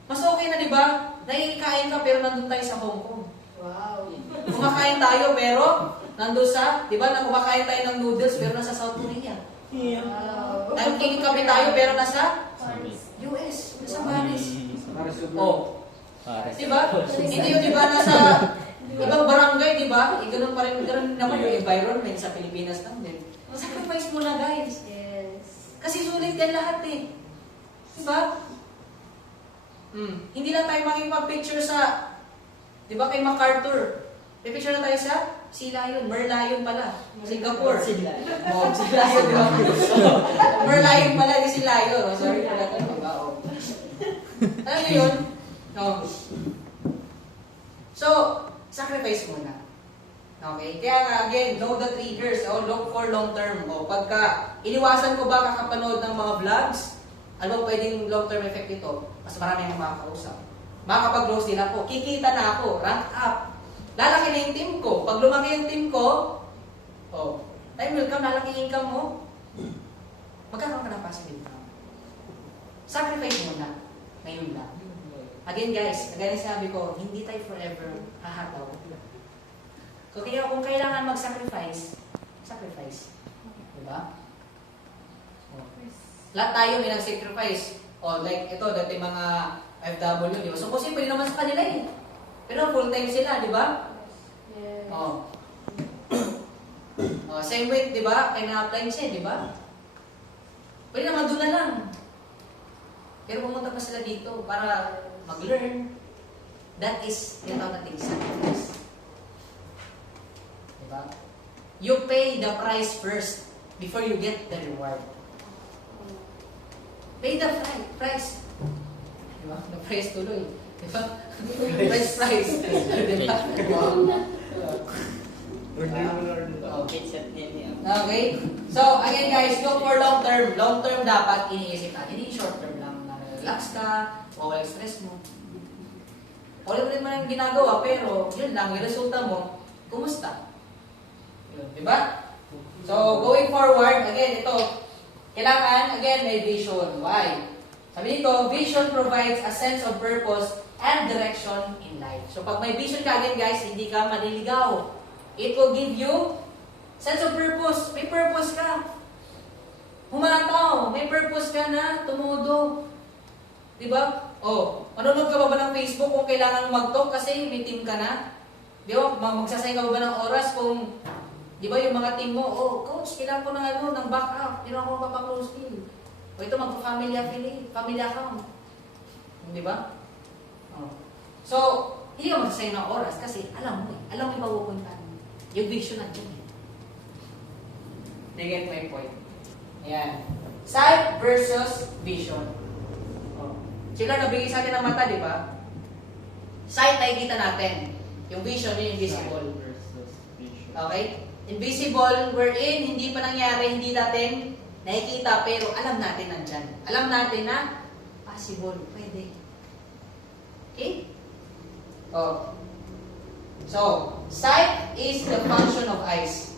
Mas okay na, di ba? Nakikikain ka pero nandun tayo sa Hong Kong. Wow. Kumakain tayo pero nandun sa, di ba, kumakain tayo ng noodles pero nasa South Korea. Wow. Nagkikin kami tayo pero nasa US, nasa Paris. Di ba? Hindi yun, di ba, nasa ibang barangay, di ba? Ganun pa rin, ganun naman yung environment sa Pilipinas lang din. Sacrifice mo na, guys. Yes. Kasi sulit yan lahat eh. Di ba? Hindi lang tayo makipag-picture sa, di ba kay MacArthur? May picture na tayo sa Sea Lion, Merlion pala, Singapore. Sea Lion, di ba? Merlion pala, di Sea Lion. Sorry pala ito, diba? Alam niyo yun? So, sacrifice muna. Okay? Kaya nga, again, know the triggers. Look for long term. Pagka, iniwasan ko ba kakapanood ng mga vlogs? Ano bang pwedeng long-term effect ito? Mas marami akong makakausap. Makakapag-growth din ako. Kikita na ako. Rank up. Lalaki na yung team ko. Pag lumaki yung team ko, time will come, lalaki yung income mo. Magkakaroon ka ng passive income. Sacrifice muna. Ngayon lang. Again guys, kagaya sabi ko, hindi tayo forever hahataw. Kaya kung kailangan mag-sacrifice, sacrifice. Diba? Lahat tayo may nag-sacrifice. O, like ito, dati mga FW, di ba? So, posible naman sa kanila eh. Pero full-time sila, di ba? Yes. O. Same with, di ba? Kaya na-apply siya, di ba? Pwede naman doon na lang. Pero pumunta pa sila dito para mag-learn. That is yung nating sacrifice. Di ba? You pay the price first before you get the reward. Pay the price. Di ba? The price tuloy. Di ba? Price. Di ba? Okay? So, again guys, look for long term. Long term dapat iniisip natin. Hindi short term lang. Relax ka, wala yung stress mo. Ulit mo lang ginagawa, pero yun lang, yung resulta mo, kumusta? Yun, di ba? So, going forward, again, ito, kailangan, again, may vision. Why? Sabi nito, vision provides a sense of purpose and direction in life. So, pag may vision ka again, guys, hindi ka maliligaw. It will give you sense of purpose. May purpose ka. Humataw. May purpose ka na tumudo. Diba? Oh, manonood ka ba ng Facebook kung kailangan mag-talk kasi may team ka na? Di ba? Magsasayang ka ba ng oras kung, di ba yung mga team mo, oh, coach, kailangan ko ng backup. Hindi ako mapapaklose team. O ito, magpa-family affiliate, family account. Di ba? Oh. So, hindi ka magsasayang ng oras kasi alam mo yung papupuntahan. Yung vision natin. They get my point. Ayan. Sight versus vision. Oh. Sila nabigay sa atin ng mata, di ba? Sight, nakikita natin. Yung vision, yung invisible. Okay? Invisible, wherein, hindi pa nangyari, hindi natin nakikita, pero alam natin nandyan. Alam natin na possible, pwede. Okay? Oh. So, sight is the function of eyes.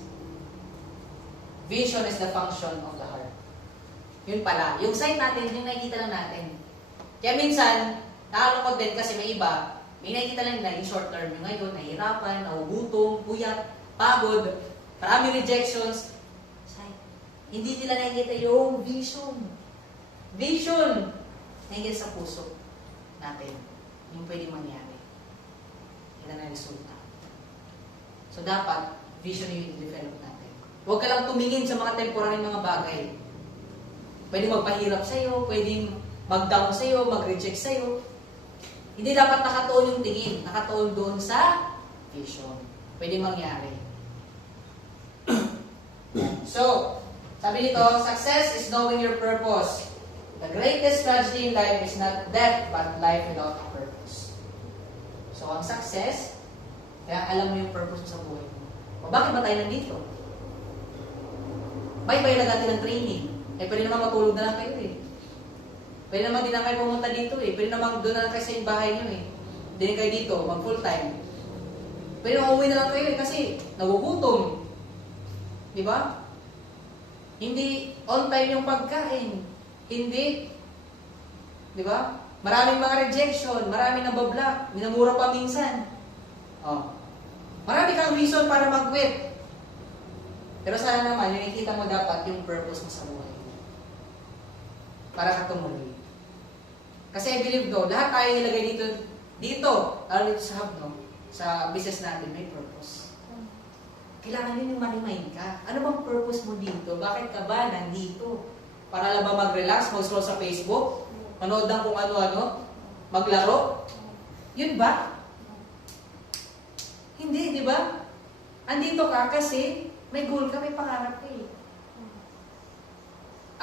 Vision is the function of the heart. Yun pala. Yung sight natin, yung nakikita lang natin. Kaya minsan, nakakalungkot din kasi may iba, may nakikita lang nila yung short term. Yung ngayon, nahihirapan, nahugutom, puyat, pagod, maraming rejections. Sight. Hindi nila nakikita yung vision. Vision! Nakikita sa puso natin. Yung pwede mangyari. Yan ang resulta. So, dapat, vision yung i-develop natin. Huwag ka lang tumingin sa mga temporary mga bagay. Pwede magpahirap sa'yo, pwedeng mag-down sa'yo, mag-reject sa'yo. Hindi dapat nakatuon yung tingin. Nakatuon doon sa vision. Pwede mangyari. So, sabi nito, success is knowing your purpose. The greatest tragedy in life is not death, but life without a purpose. So, ang success, kaya alam mo yung purpose mo sa buhay mo. O bakit ba tayo nandito? Bakit ba yung nagati ng training? Eh, pwede naman matulog na lang kayo eh. Pwede naman din na kayo pumunta dito eh. Pwede naman doon na lang kayo sa yung bahay nyo eh. Hindi na kayo dito, mag full time. Pwede naman uwi na lang kayo eh, kasi nagugutom. Di ba? Hindi on time yung pagkain. Hindi. Di ba? Maraming mga rejection, maraming nabablock, minamura pa minsan. Oh. Marami kang reason para mag-quit. Pero sana naman, yung nakikita mo dapat yung purpose mo sa buhay. Para ka tumuloy. Kasi I believe though, lahat tayo nilagay dito, lalo dito sa hub, no? Sa business natin, may purpose. Kailangan yun yung ma-remind ka. Ano bang purpose mo dito? Bakit ka ba nandito? Para lang ba mag-relax, mag-scroll sa Facebook? Manood ng kung ano-ano? Maglaro? Yun ba? Hindi, di ba? Andito ka kasi may goal ka, may pangarap ka eh.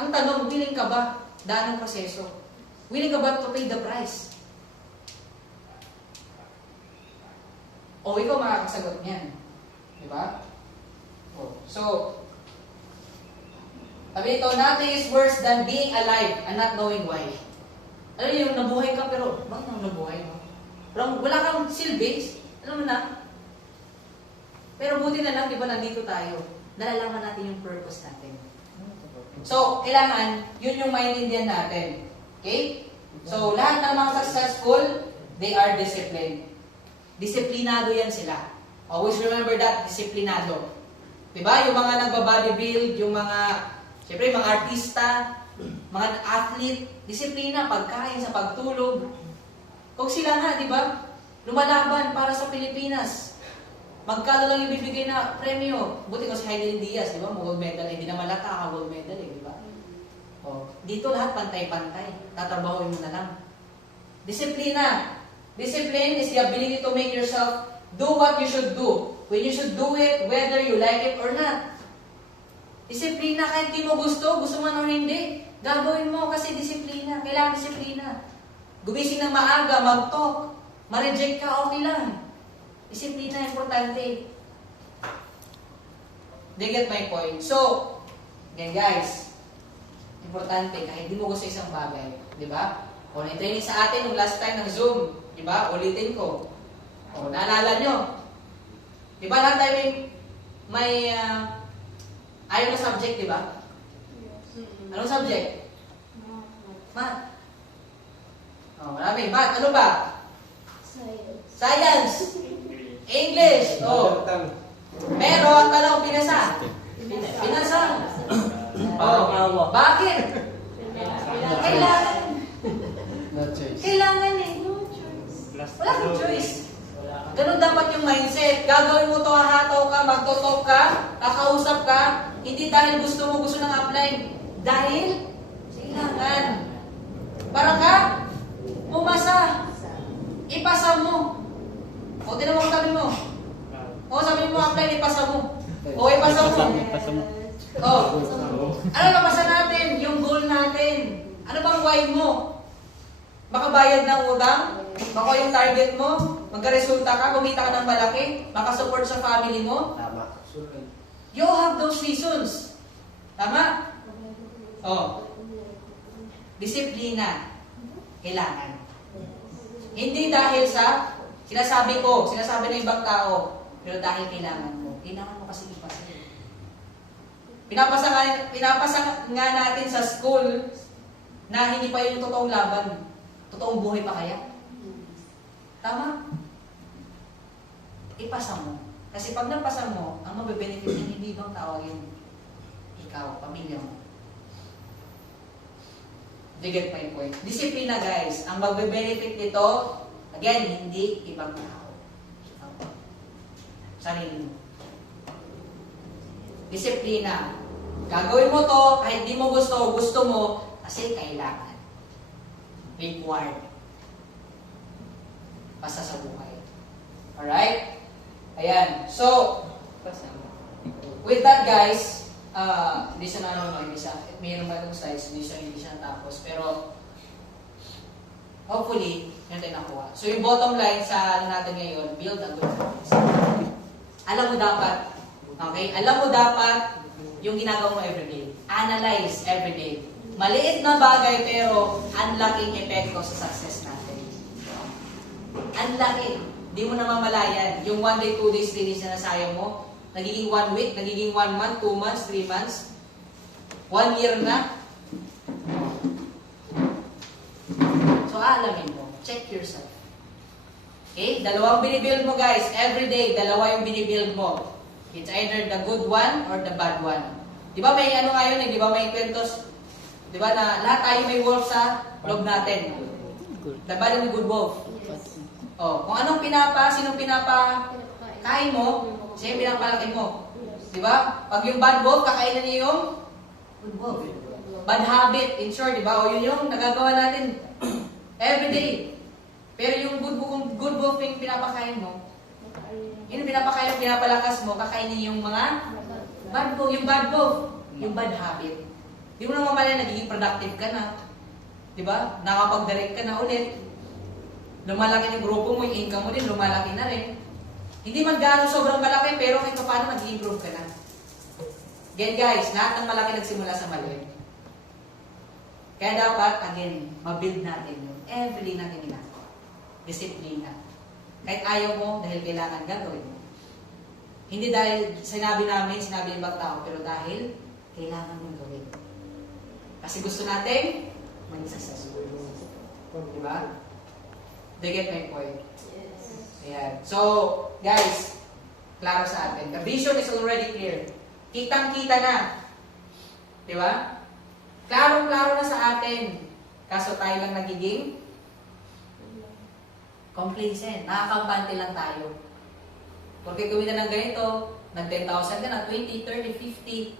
Ang tanong, willing ka ba daan ang proseso? Willing ka ba to pay the price? O ikaw makakasagot niyan. Di ba? So, sabi ito, nothing is worse than being alive and not knowing why. Alam yung nabuhay ka pero, bakit nang nabuhay mo? Parang wala kang silbi. Alam mo na? Pero buti na lang, di ba, nandito tayo. Nalalaman natin yung purpose natin. So, kailangan, yun yung maintindihan natin. Okay? So, lahat ng mga successful, they are disciplined. Disiplinado yan sila. Always remember that, disiplinado. Diba? Yung mga nagba-bodybuild, yung mga Siyempre, mga artista, mga athlete, disiplina, pagkain, sa pagtulog. Kung sila nga, di ba, lumalaban para sa Pilipinas. Magkano lang yung bibigay na premyo? Buti ko si Heidelin Diaz, di ba? Gold medal, hindi naman lahat gold medal, di ba? Oh, dito lahat pantay-pantay. Tatrabahoin mo na lang. Disiplina. Discipline is the ability to make yourself do what you should do. When you should do it, whether you like it or not. Disiplina, kahit di mo gusto man o hindi, gagawin mo kasi disiplina. Kailangan disiplina. Gumising ng maaga, mag-talk, ma-reject ka, okay lang. Disiplina, importante. They get my point. So, again guys, importante, kahit di mo gusto isang bagay, di ba? O, na-training sa atin nung last time ng Zoom, di ba? Ulitin ko. O, naalala nyo? Di ba lahat tayo may ayaw na subject, di ba? Anong subject? Math. O, marami. Math, ano ba? Science. English. O. Pero, ang tanong, pinasa. Pinasa. O, bakit? Kailangan. No choice. Kailangan eh. Wala kang choice. Ganun dapat yung mindset. Gagawin mo to, hahataw ka, magtotok ka, kakausap ka, hindi dahil gusto mo, gusto ng upline. Dahil, kailangan. Para ka, pumasa. Ipasa mo. O, tinan mo, sabi mo. O, sabi mo, upline, ipasa mo. O, ipasa mo. O, ano napasa natin? Yung goal natin. Ano bang why mo? Baka bayad ng utang? Baka yung target mo? Magka-resulta ka? Kumita ka ng malaki? Makasupport sa family mo? Tama. You have those reasons. Tama? Oh. Disiplina. Kailangan. Hindi dahil sa sinasabi ng ibang tao, pero dahil kailangan mo. Kailangan mo kasi ipasa. Pinapasa nga natin sa school na hindi pa yung totoong laban. Totoong buhay pa kaya? Tama? Ipasa mo. Kasi pag napasa mo, ang mabe-benefit ng hindi ibang tao yun. Ikaw, pamilya mo. Do you get my point? Disiplina guys. Ang magbe-benefit nito, again, hindi ibang tao. Ikaw. Sarili mo. Disiplina. Gagawin mo to, kahit di mo gusto mo, kasi kailangan. Required. Basta sa buhay. Alright? Ayan. So, with that guys, hindi siya mayroon ba itong slides, hindi siya natapos. Pero, hopefully, yun tayo nakuha. So, yung bottom line sa natin ngayon, build a good habits. Alam mo dapat, okay? Alam mo dapat yung ginagawa mo everyday. Analyze everyday. Maliit na bagay pero ang laking epekto sa success natin. Ang laki. Di mo namamalayan. Yung 1 day, 2 days, 3 days na nasayang mo, nagiging 1 week, nagiging 1 month, 2 months, 3 months, 1 year na. So, alamin mo. Check yourself. Okay? Dalawang binibuild mo guys. Every day, dalawa yung binibuild mo. It's either the good one or the bad one. Di ba may ano ngayon eh? Di ba may kwentos? Di ba na lahat tayo may wolf sa loob natin? The bad and the good wolf. Oh, kung anong sinong pinapakain mo, siya yung pinapalaki mo. Di ba? Pag yung bad wolf, kakainin niya yung good wolf. Bad habit, in short, di ba? O yun yung nagagawa natin every day. Pero yung good wolf yung pinapakain mo, yun yung pinapakain mo, pinapalakas mo, kakainin yung mga bad wolf, yung bad habit. Di mo naman malay, nagiging productive ka na. Di ba? Nakapag-direct ka na ulit. Lumalaki yung grupo mo, yung income mo din, lumalaki na rin. Hindi man gaano sobrang malaki, pero kahit paano nag-improve ka na. Again guys, lahat ng malaki nagsimula sa maliit. Kaya dapat, again, mabuild natin yun. Every day natin ginagawa. Disiplina. Kahit ayaw mo, dahil kailangan gagawin mo. Hindi dahil sinabi ng ibang tao, pero dahil kailangan mong gawin. Kasi gusto natin maging successful. Diba? Do you get my point? Yes. Ayan. So, guys, klaro sa atin. The vision is already clear. Kitang-kita na. Di ba? Klarong-klaro na sa atin. Kaso tayo lang nagiging complacent. Nakakampante lang tayo. Porque kumita ng ganito, nag 10,000 ka na, 20, 30, 50,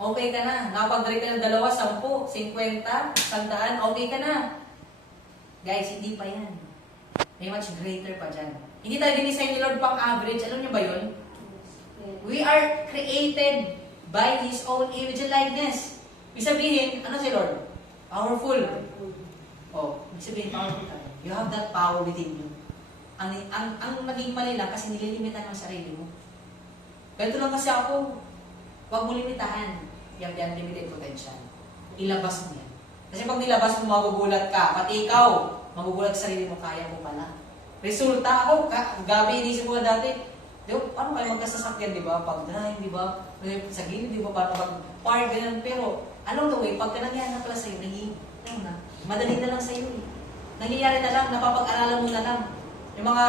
okay ka na. Nakapag-break ka ng 2, 10, 50, 100, okay ka na. Guys, hindi pa yan. May much greater pa dyan. Hindi tayo dinisign ni Lord pang average. Alam niyo ba yun? We are created by His own image and likeness. Ibig sabihin, ano si Lord? Powerful. Oh, ibig sabihin, powerful tayo. You have that power within you. Ang naging mali lang kasi nililimitan ng sarili mo. Ganito lang kasi ako. Huwag mo limitahan. You have the unlimited potential. Ilabas mo yan. Kasi pag nilabas mo, magugulat ka. Pati ikaw, magugulat sa sarili mo, kaya mo pala. Resulta ako, gabi inisip ko dati, di ba, paano kayo magkasasakyan, di ba? Pag drive, di ba? Sa gilid, di ba? Paano pag-park, ganyan. Pero, along the way, pagka nangyari na pala sa'yo, madali na lang sa'yo eh. Nangyayari na lang, napapag-aralan mo na lang. Yung mga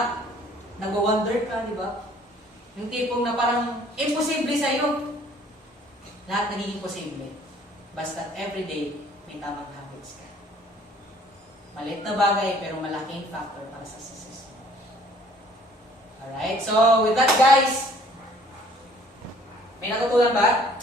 nag-wonder ka, di ba? Yung tipong na parang imposible sa'yo. Lahat naging imposible. Basta everyday, may tamang habits ka. Maliit na bagay, pero malaking factor para sa success. Alright, so with that guys, may natutunan ba?